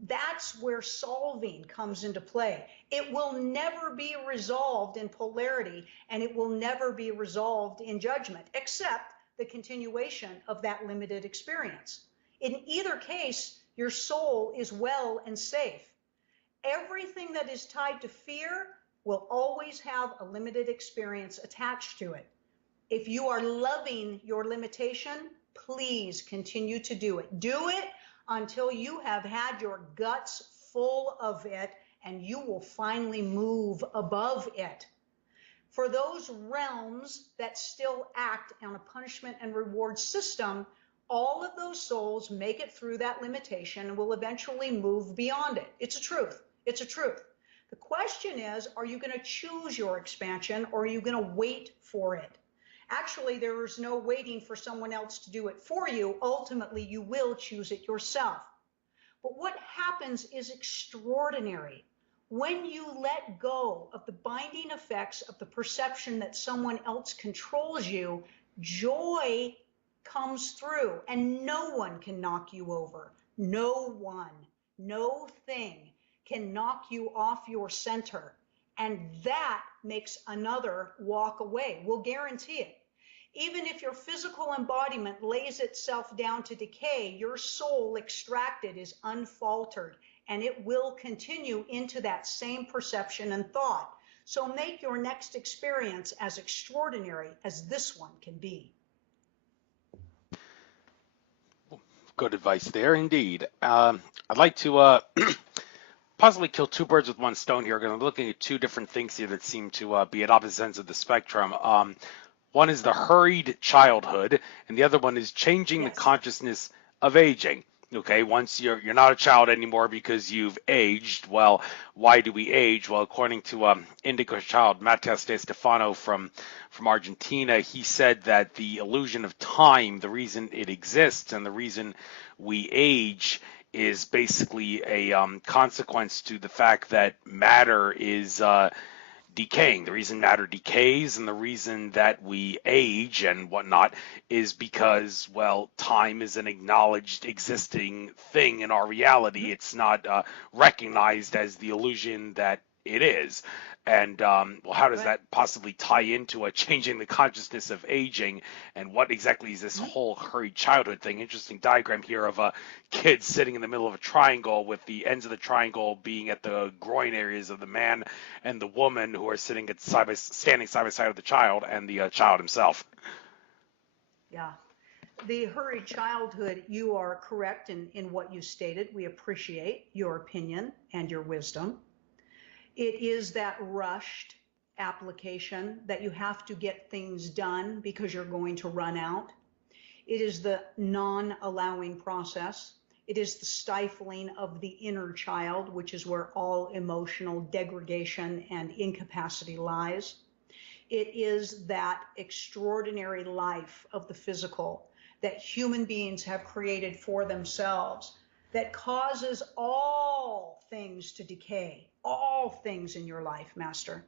That's where solving comes into play. It will never be resolved in polarity, and it will never be resolved in judgment, except the continuation of that limited experience. In either case, your soul is well and safe. Everything that is tied to fear will always have a limited experience attached to it. If you are loving your limitation, please continue to do it. Do it until you have had your guts full of it, and you will finally move above it. For those realms that still act on a punishment and reward system, all of those souls make it through that limitation and will eventually move beyond it. It's a truth. It's a truth. The question is, are you going to choose your expansion, or are you going to wait for it? Actually, there is no waiting for someone else to do it for you. Ultimately, you will choose it yourself. But what happens is extraordinary. When you let go of the binding effects of the perception that someone else controls you, joy comes through, and no one can knock you over. No one, no thing can knock you off your center. And that makes another walk away. We'll guarantee it. Even if your physical embodiment lays itself down to decay, your soul extracted is unfaltered, and it will continue into that same perception and thought. So make your next experience as extraordinary as this one can be. Good advice there, indeed. I'd like to possibly kill two birds with one stone here. I'm looking at two different things here that seem to be at opposite ends of the spectrum. One is the hurried childhood, and the other one is changing the consciousness of aging. Okay, once you're not a child anymore because you've aged. Well, why do we age? Well, according to Indigo child Matthias De Stefano from Argentina, he said that the illusion of time, the reason it exists and the reason we age, is basically a consequence to the fact that matter is decaying. The reason matter decays and the reason that we age and whatnot is because, well, time is an acknowledged existing thing in our reality. It's not recognized as the illusion that it is. And well, how does that possibly tie into changing the consciousness of aging? And what exactly is this whole hurried childhood thing? Interesting diagram here of a kid sitting in the middle of a triangle with the ends of the triangle being at the groin areas of the man and the woman, who are sitting standing side by side of the child and the child himself. Yeah. The hurried childhood, you are correct in what you stated. We appreciate your opinion and your wisdom. It is that rushed application that you have to get things done because you're going to run out. It is the non-allowing process. It is the stifling of the inner child, which is where all emotional degradation and incapacity lies. It is that extraordinary life of the physical that human beings have created for themselves that causes all things to decay, all things in your life, Master.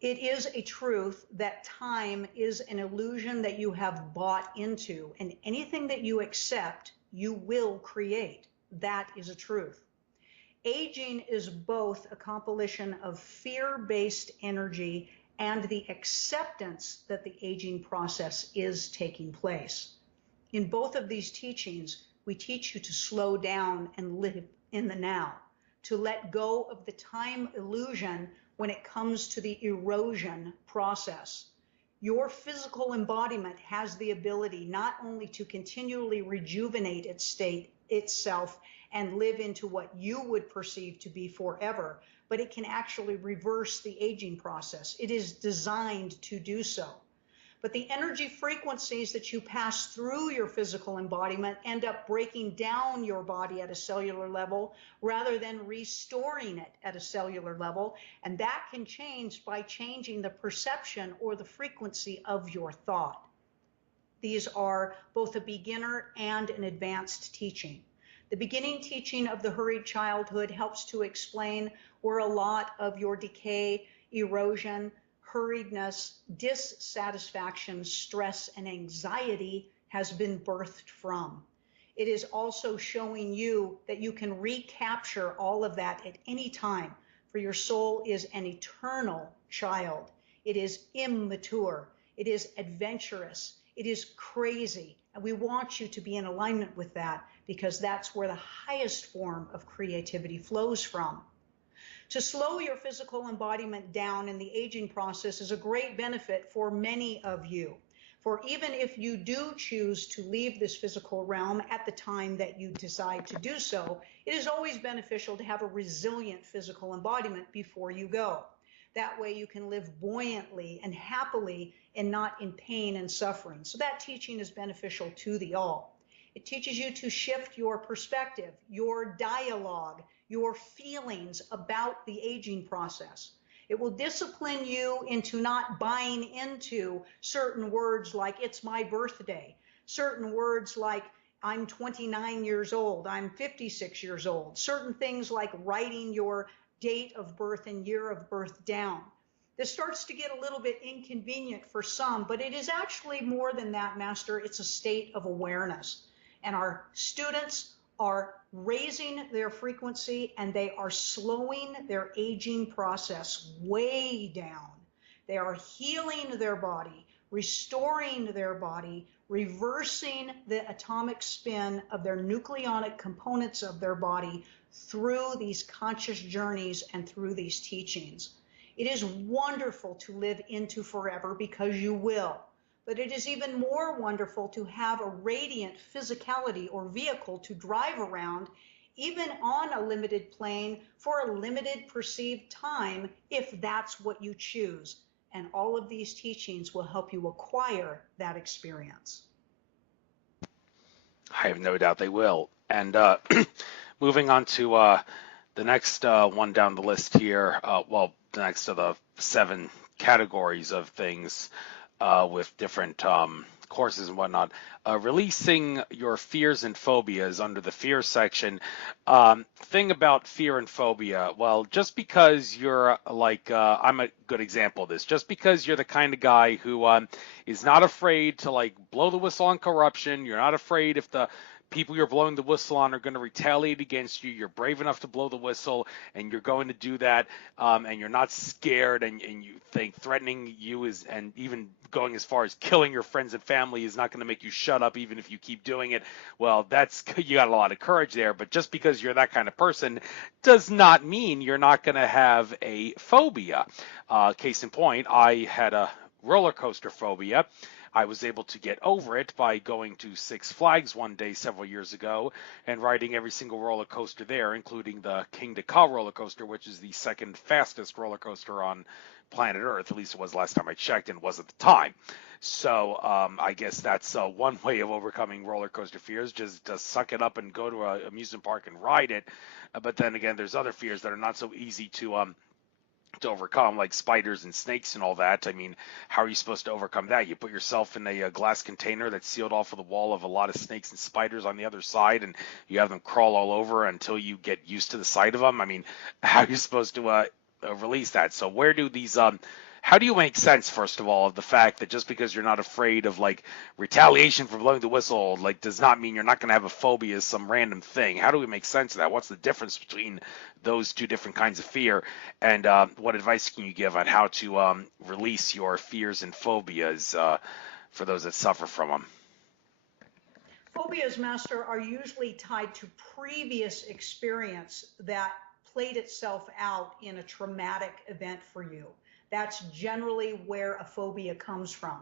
It is a truth that time is an illusion that you have bought into, and anything that you accept you will create. That is a truth. Aging is both a compilation of fear-based energy and the acceptance that the aging process is taking place. In both of these teachings, we teach you to slow down and live in the now, to let go of the time illusion when it comes to the erosion process. Your physical embodiment has the ability not only to continually rejuvenate itself and live into what you would perceive to be forever, but it can actually reverse the aging process. It is designed to do so. But the energy frequencies that you pass through your physical embodiment end up breaking down your body at a cellular level rather than restoring it at a cellular level. And that can change by changing the perception or the frequency of your thought. These are both a beginner and an advanced teaching. The beginning teaching of the hurried childhood helps to explain where a lot of your decay, erosion, hurriedness, dissatisfaction, stress, and anxiety has been birthed from. It is also showing you that you can recapture all of that at any time, for your soul is an eternal child. It is immature. It is adventurous. It is crazy. And we want you to be in alignment with that because that's where the highest form of creativity flows from. To slow your physical embodiment down in the aging process is a great benefit for many of you. For even if you do choose to leave this physical realm at the time that you decide to do so, it is always beneficial to have a resilient physical embodiment before you go. That way you can live buoyantly and happily and not in pain and suffering. So that teaching is beneficial to the all. It teaches you to shift your perspective, your dialogue, your feelings about the aging process. It will discipline you into not buying into certain words like it's my birthday, certain words like I'm 29 years old, I'm 56 years old, certain things like writing your date of birth and year of birth down. This starts to get a little bit inconvenient for some, but it is actually more than that, Master. It's a state of awareness. And our students are raising their frequency and they are slowing their aging process way down. They are healing their body, restoring their body, reversing the atomic spin of their nucleonic components of their body through these conscious journeys and through these teachings. It is wonderful to live into forever because you will. But it is even more wonderful to have a radiant physicality or vehicle to drive around, even on a limited plane for a limited perceived time, if that's what you choose. And all of these teachings will help you acquire that experience. I have no doubt they will. And moving on to the next one down the list here, the next of the 7 categories of things with different courses and whatnot. Releasing your fears and phobias under the fear section. Thing about fear and phobia, well, just because you're I'm a good example of this, just because you're the kind of guy who is not afraid to blow the whistle on corruption, you're not afraid if the people you're blowing the whistle on are going to retaliate against you, you're brave enough to blow the whistle and you're going to do that, and you're not scared, and you think threatening you is, and even going as far as killing your friends and family is not going to make you shut up even if you keep doing it. Well, that's, you got a lot of courage there, but just because you're that kind of person does not mean you're not going to have a phobia. Case in point, I had a roller coaster phobia. I was able to get over it by going to Six Flags one day several years ago and riding every single roller coaster there, including the King de Ka roller coaster, which is the second fastest roller coaster on planet Earth. At least it was last time I checked, and was at the time. So I guess that's one way of overcoming roller coaster fears, just to suck it up and go to an amusement park and ride it. But then again, there's other fears that are not so easy to overcome, like spiders and snakes and all that. I mean, how are you supposed to overcome that? You put yourself in a glass container that's sealed off with a wall of a lot of snakes and spiders on the other side, and you have them crawl all over until you get used to the sight of them. I mean, how are you supposed to release that? So where do these how do you make sense, first of all, of the fact that just because you're not afraid of like retaliation for blowing the whistle, like does not mean you're not going to have a phobia as some random thing? How do we make sense of that? What's the difference between those two different kinds of fear? And what advice can you give on how to release your fears and phobias for those that suffer from them? Phobias, Master, are usually tied to previous experience that played itself out in a traumatic event for you. That's generally where a phobia comes from.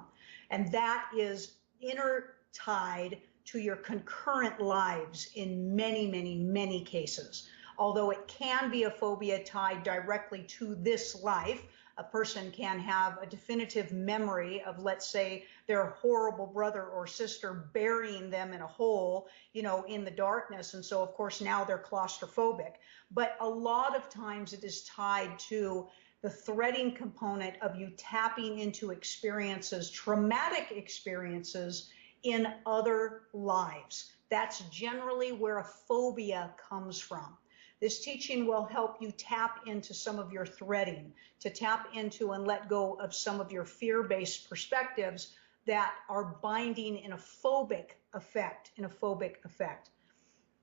And that is intertied to your concurrent lives in many, many, many cases. Although it can be a phobia tied directly to this life, a person can have a definitive memory of, let's say, their horrible brother or sister burying them in a hole, in the darkness. And so, of course, now they're claustrophobic. But a lot of times it is tied to the threading component of you tapping into experiences, traumatic experiences in other lives. That's generally where a phobia comes from. This teaching will help you tap into some of your threading, to tap into and let go of some of your fear-based perspectives that are binding in a phobic effect,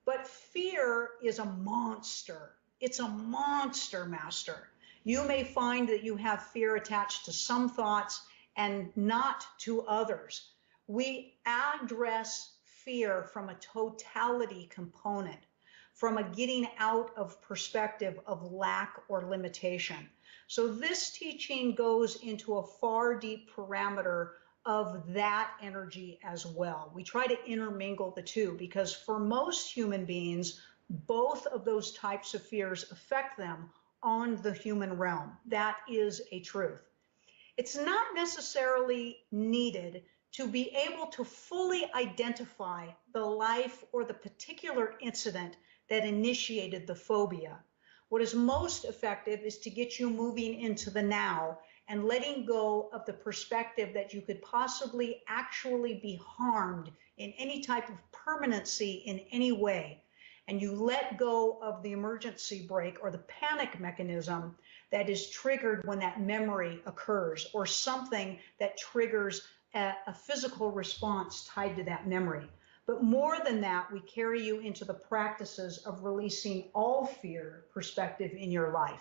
But fear is a monster. It's a monster, Master. You may find that you have fear attached to some thoughts and not to others. We address fear from a totality component, from a getting out of perspective of lack or limitation. So this teaching goes into a far deep parameter of that energy as well. We try to intermingle the two because for most human beings, both of those types of fears affect them on the human realm. That is a truth. It's not necessarily needed to be able to fully identify the life or the particular incident that initiated the phobia. What is most effective is to get you moving into the now and letting go of the perspective that you could possibly actually be harmed in any type of permanency in any way. And you let go of the emergency brake or the panic mechanism that is triggered when that memory occurs, or something that triggers a physical response tied to that memory. But more than that, we carry you into the practices of releasing all fear perspective in your life.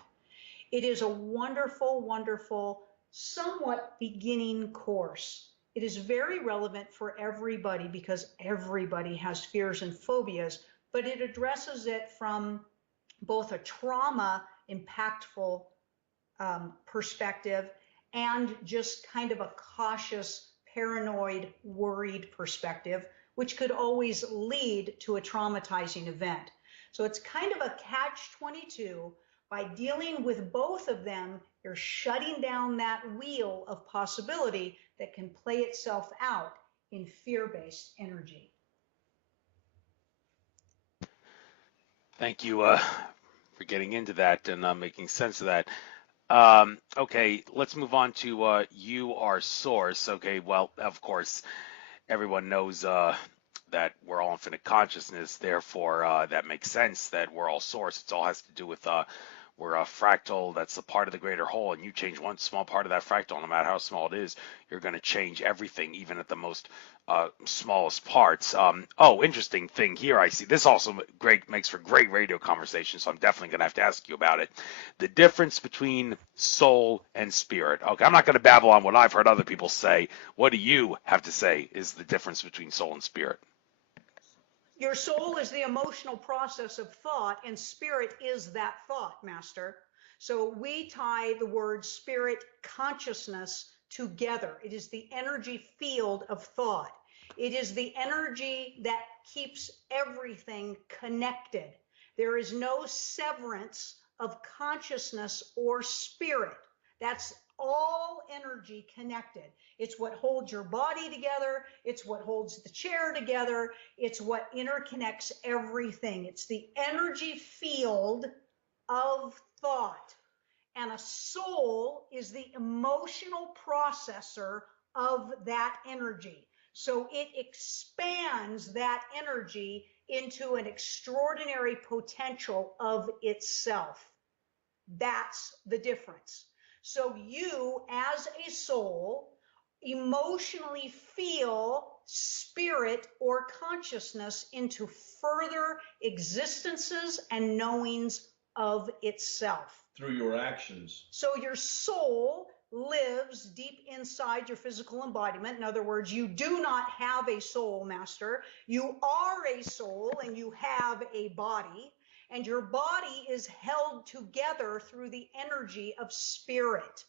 It is a wonderful, wonderful, somewhat beginning course. It is very relevant for everybody because everybody has fears and phobias, but it addresses it from both a trauma impactful perspective and just kind of a cautious, paranoid, worried perspective, which could always lead to a traumatizing event. So it's kind of a catch-22. By dealing with both of them, you're shutting down that wheel of possibility that can play itself out in fear-based energy. Thank you for getting into that and making sense of that. Okay, let's move on to you, our source. Okay, well, of course, everyone knows that we're all infinite consciousness. Therefore, that makes sense that we're all source. It all has to do with we're a fractal that's a part of the greater whole, and you change one small part of that fractal, no matter how small it is, you're going to change everything, even at the most smallest parts. Oh, interesting thing here I see. This also makes for great radio conversation, so I'm definitely going to have to ask you about it. The difference between soul and spirit. Okay, I'm not going to babble on what I've heard other people say. What do you have to say is the difference between soul and spirit? Your soul is the emotional process of thought, and spirit is that thought, Master. So we tie the word spirit consciousness together. It is the energy field of thought. It is the energy that keeps everything connected. There is no severance of consciousness or spirit. That's all energy connected. It's what holds your body together. It's what holds the chair together. It's what interconnects everything. It's the energy field of thought. And a soul is the emotional processor of that energy. So it expands that energy into an extraordinary potential of itself. That's the difference. So you, as a soul, emotionally feel spirit or consciousness into further existences and knowings of itself. Through your actions. So your soul lives deep inside your physical embodiment. In other words, you do not have a soul, Master. You are a soul and you have a body, and your body is held together through the energy of spirit.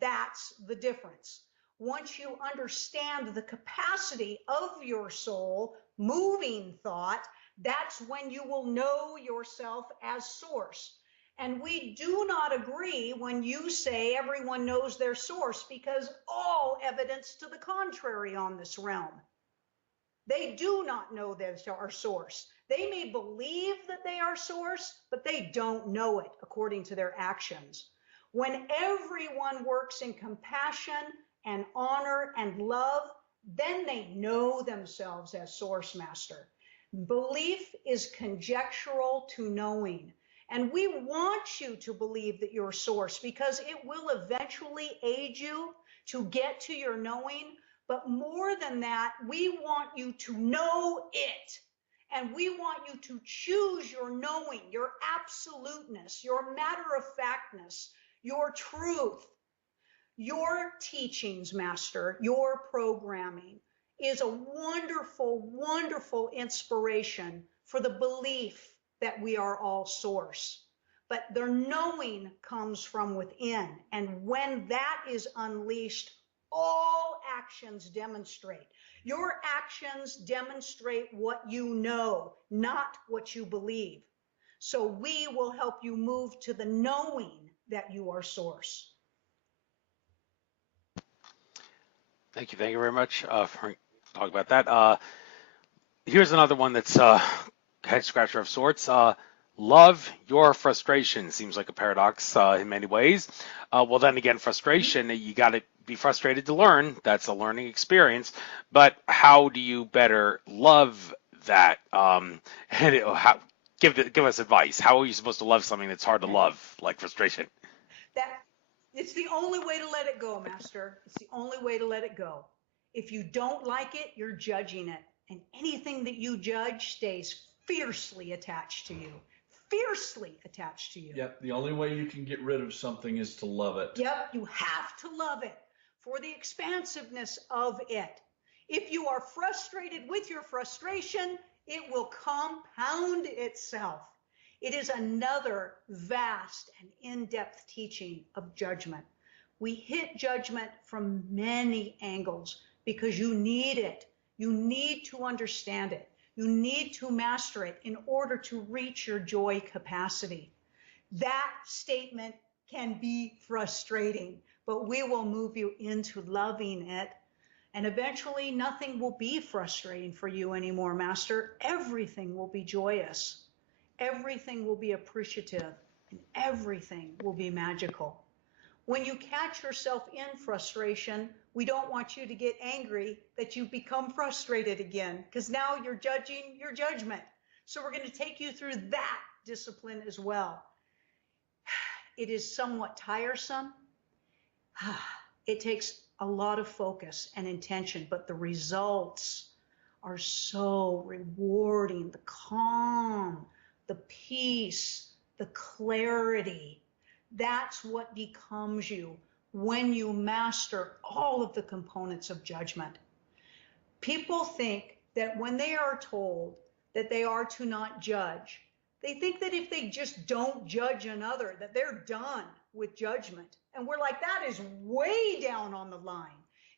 That's the difference. Once you understand the capacity of your soul, moving thought, that's when you will know yourself as source. And we do not agree when you say everyone knows their source, because all evidence to the contrary on this realm. They do not know they are source. They may believe that they are source, but they don't know it according to their actions. When everyone works in compassion and honor and love, then they know themselves as source, Master. Belief is conjectural to knowing. And we want you to believe that you're source, because it will eventually aid you to get to your knowing. But more than that, we want you to know it. And we want you to choose your knowing, your absoluteness, your matter-of-factness, your truth. Your teachings, Master, your programming is a wonderful, wonderful inspiration for the belief that we are all source. But their knowing comes from within. And when that is unleashed, all actions demonstrate. Your actions demonstrate what you know, not what you believe. So we will help you move to the knowing that you are source. Thank you very much for talking about that. Here's another one that's head scratcher of sorts. Love your frustration seems like a paradox in many ways. Well, then again, frustration, you got to be frustrated to learn. That's a learning experience. But how do you better love that? Give us advice. How are you supposed to love something that's hard to love, like frustration? It's the only way to let it go, Master. It's the only way to let it go. If you don't like it, you're judging it. And anything that you judge stays fiercely attached to you. Fiercely attached to you. Yep, the only way you can get rid of something is to love it. Yep, you have to love it for the expansiveness of it. If you are frustrated with your frustration, it will compound itself. It is another vast and in-depth teaching of judgment. We hit judgment from many angles because you need it. You need to understand it. You need to master it in order to reach your joy capacity. That statement can be frustrating, but we will move you into loving it. And eventually nothing will be frustrating for you anymore, Master. Everything will be joyous. Everything will be appreciative, and everything will be magical. When you catch yourself in frustration, we don't want you to get angry that you become frustrated again, because now you're judging your judgment. So we're going to take you through that discipline as well. It is somewhat tiresome. It takes a lot of focus and intention, but the results are so rewarding. The calm, the peace, the clarity. That's what becomes you when you master all of the components of judgment. People think that when they are told that they are to not judge, they think that if they just don't judge another, that they're done with judgment. And we're like, that is way down on the line.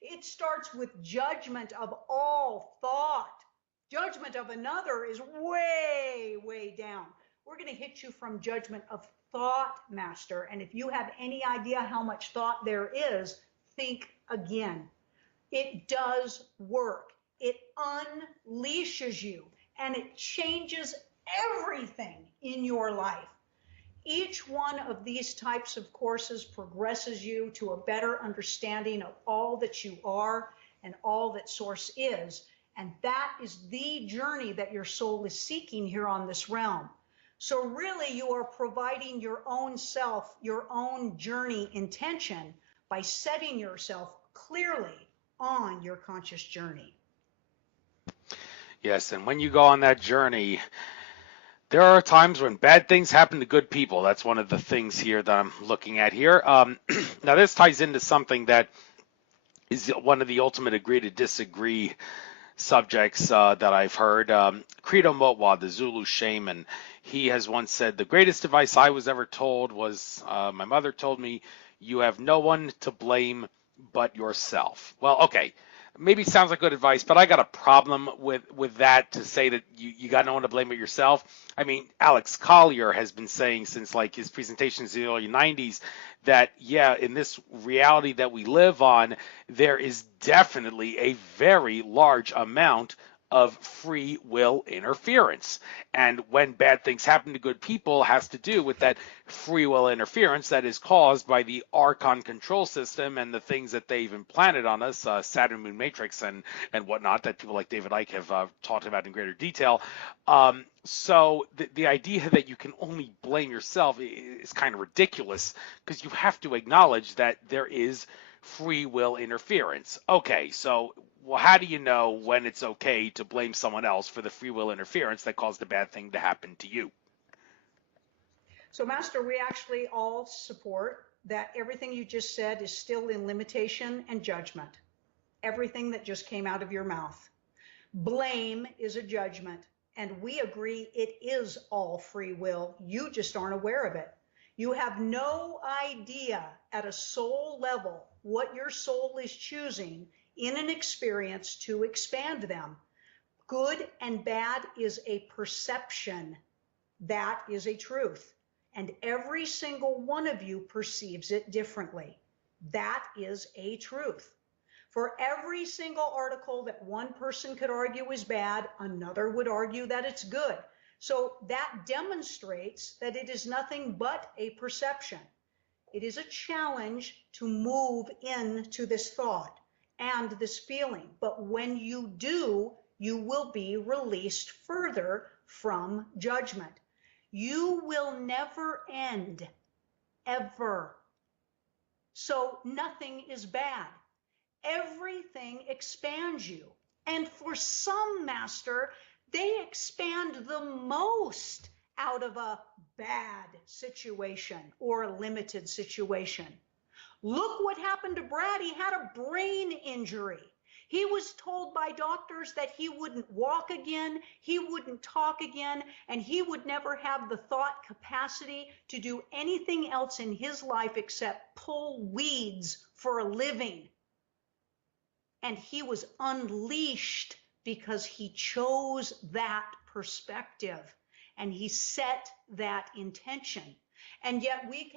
It starts with judgment of all thought. Judgment of another is way, way down. We're going to hit you from judgment of thought, Master. And if you have any idea how much thought there is, think again. It does work. It unleashes you and it changes everything in your life. Each one of these types of courses progresses you to a better understanding of all that you are and all that Source is. And that is the journey that your soul is seeking here on this realm. So really you are providing your own self, your own journey intention by setting yourself clearly on your conscious journey. Yes, and when you go on that journey, there are times when bad things happen to good people. That's one of the things here that I'm looking at here. Now, this ties into something that is one of the ultimate agree to disagree subjects that I've heard. Credo Motwa, the Zulu shaman, he has once said, the greatest advice I was ever told was my mother told me, you have no one to blame but yourself. Well, okay. Maybe it sounds like good advice, but I got a problem with that to say that you got no one to blame but yourself. I mean, Alex Collier has been saying since like his presentations in the early 90s that, yeah, in this reality that we live on, there is definitely a very large amount of free will interference. And when bad things happen to good people has to do with that free will interference that is caused by the Archon control system and the things that they've implanted on us, Saturn Moon Matrix and whatnot, that people like David Icke have talked about in greater detail. So the idea that you can only blame yourself is kind of ridiculous because you have to acknowledge that there is free will interference. Okay, so well, how do you know when it's okay to blame someone else for the free will interference that caused a bad thing to happen to you? So, Master, we actually all support that everything you just said is still in limitation and judgment. Everything that just came out of your mouth. Blame is a judgment, and we agree it is all free will. You just aren't aware of it. You have no idea at a soul level what your soul is choosing in an experience to expand them. Good and bad is a perception. That is a truth. And every single one of you perceives it differently. That is a truth. For every single article that one person could argue is bad, another would argue that it's good. So that demonstrates that it is nothing but a perception. It is a challenge to move into this thought and this feeling. But when you do, you will be released further from judgment. You will never end, ever. So nothing is bad. Everything expands you. And for some, Master, they expand the most out of a bad situation or a limited situation. Look what happened to Brad. He had a brain injury. He was told by doctors that he wouldn't walk again, he wouldn't talk again, and he would never have the thought capacity to do anything else in his life except pull weeds for a living. And he was unleashed because he chose that perspective and he set that intention. And yet we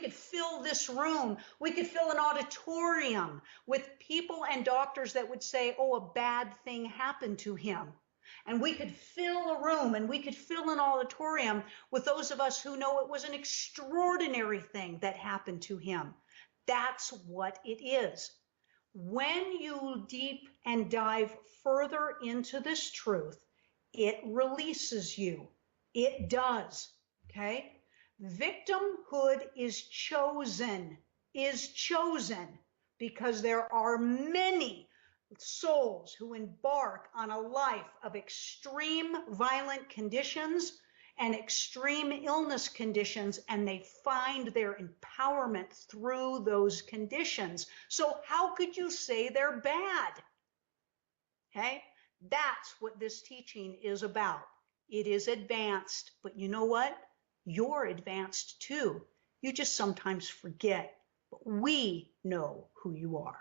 could fill this room, we could fill an auditorium with people and doctors that would say, oh, a bad thing happened to him. And we could fill a room and we could fill an auditorium with those of us who know it was an extraordinary thing that happened to him. That's what it is. When you deep and dive further into this truth, it releases you. It does. Okay? Victimhood is chosen because there are many souls who embark on a life of extreme violent conditions and extreme illness conditions, and they find their empowerment through those conditions. So how could you say they're bad? Okay? That's what this teaching is about. It is advanced, but you know what? You're advanced too. You just sometimes forget, but we know who you are.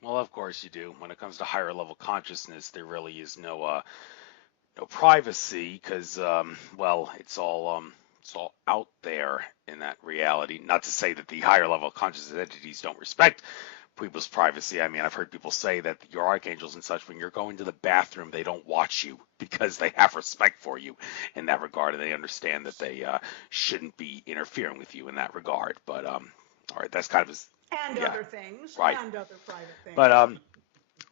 Well, of course you do. When it comes to higher level consciousness, there really is no privacy because, well, it's all out there in that reality. Not to say that the higher level consciousness entities don't respect people's privacy. I mean, I've heard people say that your archangels and such, when you're going to the bathroom, they don't watch you because they have respect for you in that regard, and they understand that they shouldn't be interfering with you in that regard. But all right, that's kind of and yeah, other things right. and other private things. But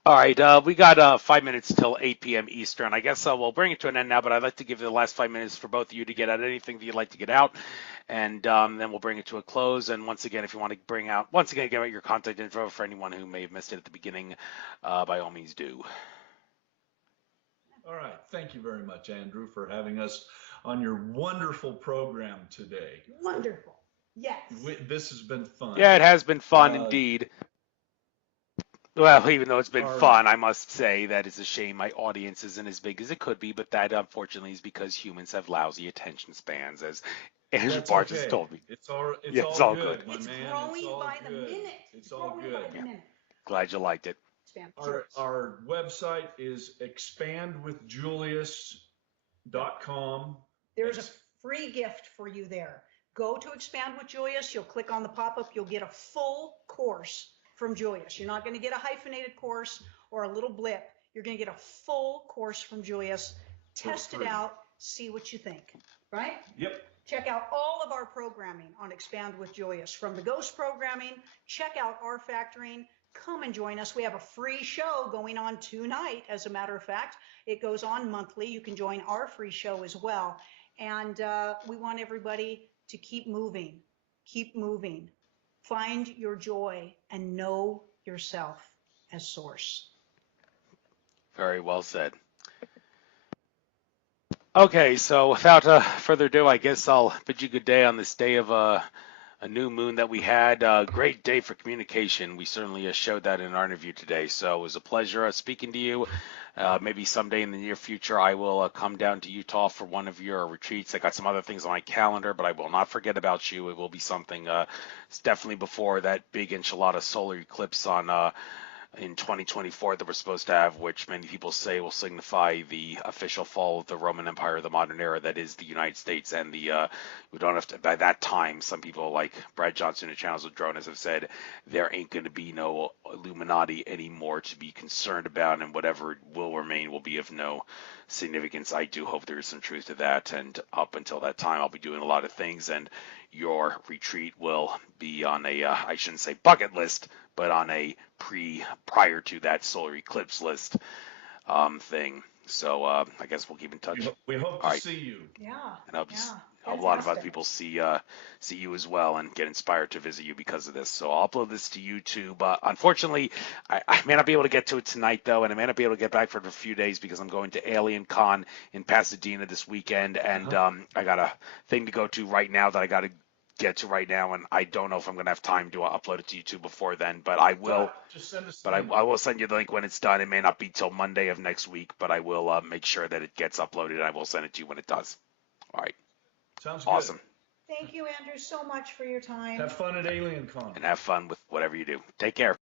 All right, we got 5 minutes till 8 p.m. Eastern. I guess we'll bring it to an end now, but I'd like to give you the last 5 minutes for both of you to get out anything that you'd like to get out, and then we'll bring it to a close. And once again, if you want to get out your contact info for anyone who may have missed it at the beginning, by all means do. All right. Thank you very much, Andrew, for having us on your wonderful program today. Wonderful. Yes. This has been fun. Yeah, it has been fun indeed. Well, even though it's been fun, I must say that it's a shame my audience isn't as big as it could be, but that unfortunately is because humans have lousy attention spans, as Andrew Bart just told me. It's all good. It's my growing man. by the minute. It's all good. Glad you liked it. Our website is expandwithjulius.com. There's a free gift for you there. Go to Expand with Julius. You'll click on the pop-up. You'll get a full course from Julius. You're not going to get a hyphenated course or a little blip. You're going to get a full course from Julius. Test it out. See what you think. Right? Yep. Check out all of our programming on Expand with Julius. From the ghost programming, check out our factoring. Come and join us. We have a free show going on tonight, as a matter of fact. It goes on monthly. You can join our free show as well. And we want everybody to keep moving. Keep moving. Find your joy and know yourself as source. Very well said. Okay, so without further ado, I guess I'll bid you good day on this day of a new moon that we had. A great day for communication. We certainly showed that in our interview today. So it was a pleasure speaking to you. Maybe someday in the near future, I will come down to Utah for one of your retreats. I got some other things on my calendar, but I will not forget about you. It will be something it's definitely before that big enchilada solar eclipse on in 2024 that we're supposed to have, which many people say will signify the official fall of the Roman Empire of the modern era, that is the United States. And we don't have to, by that time, some people like Brad Johnson and Channels of Drones have said there ain't going to be no Illuminati anymore to be concerned about, and whatever will remain will be of no significance. I do hope there is some truth to that, and up until that time I'll be doing a lot of things, and your retreat will be on a I shouldn't say bucket list, but on a prior to that solar eclipse list thing. So I guess we'll keep in touch. We hope to see you. Yeah. And I hope a lot of other people see you as well and get inspired to visit you because of this. So I'll upload this to YouTube. Unfortunately, I may not be able to get to it tonight, though, and I may not be able to get back for it a few days because I'm going to Alien Con in Pasadena this weekend, and I got a thing to go to right now that I got to get to right now, and I don't know if I'm going to have time to upload it to YouTube before then, but I will. Just send us. But I will send you the link when it's done. It may not be till Monday of next week, but I will make sure that it gets uploaded, and I will send it to you when it does. All right. Sounds good. Awesome. Thank you, Andrew, so much for your time. Have fun at Alien Con. And have fun with whatever you do. Take care.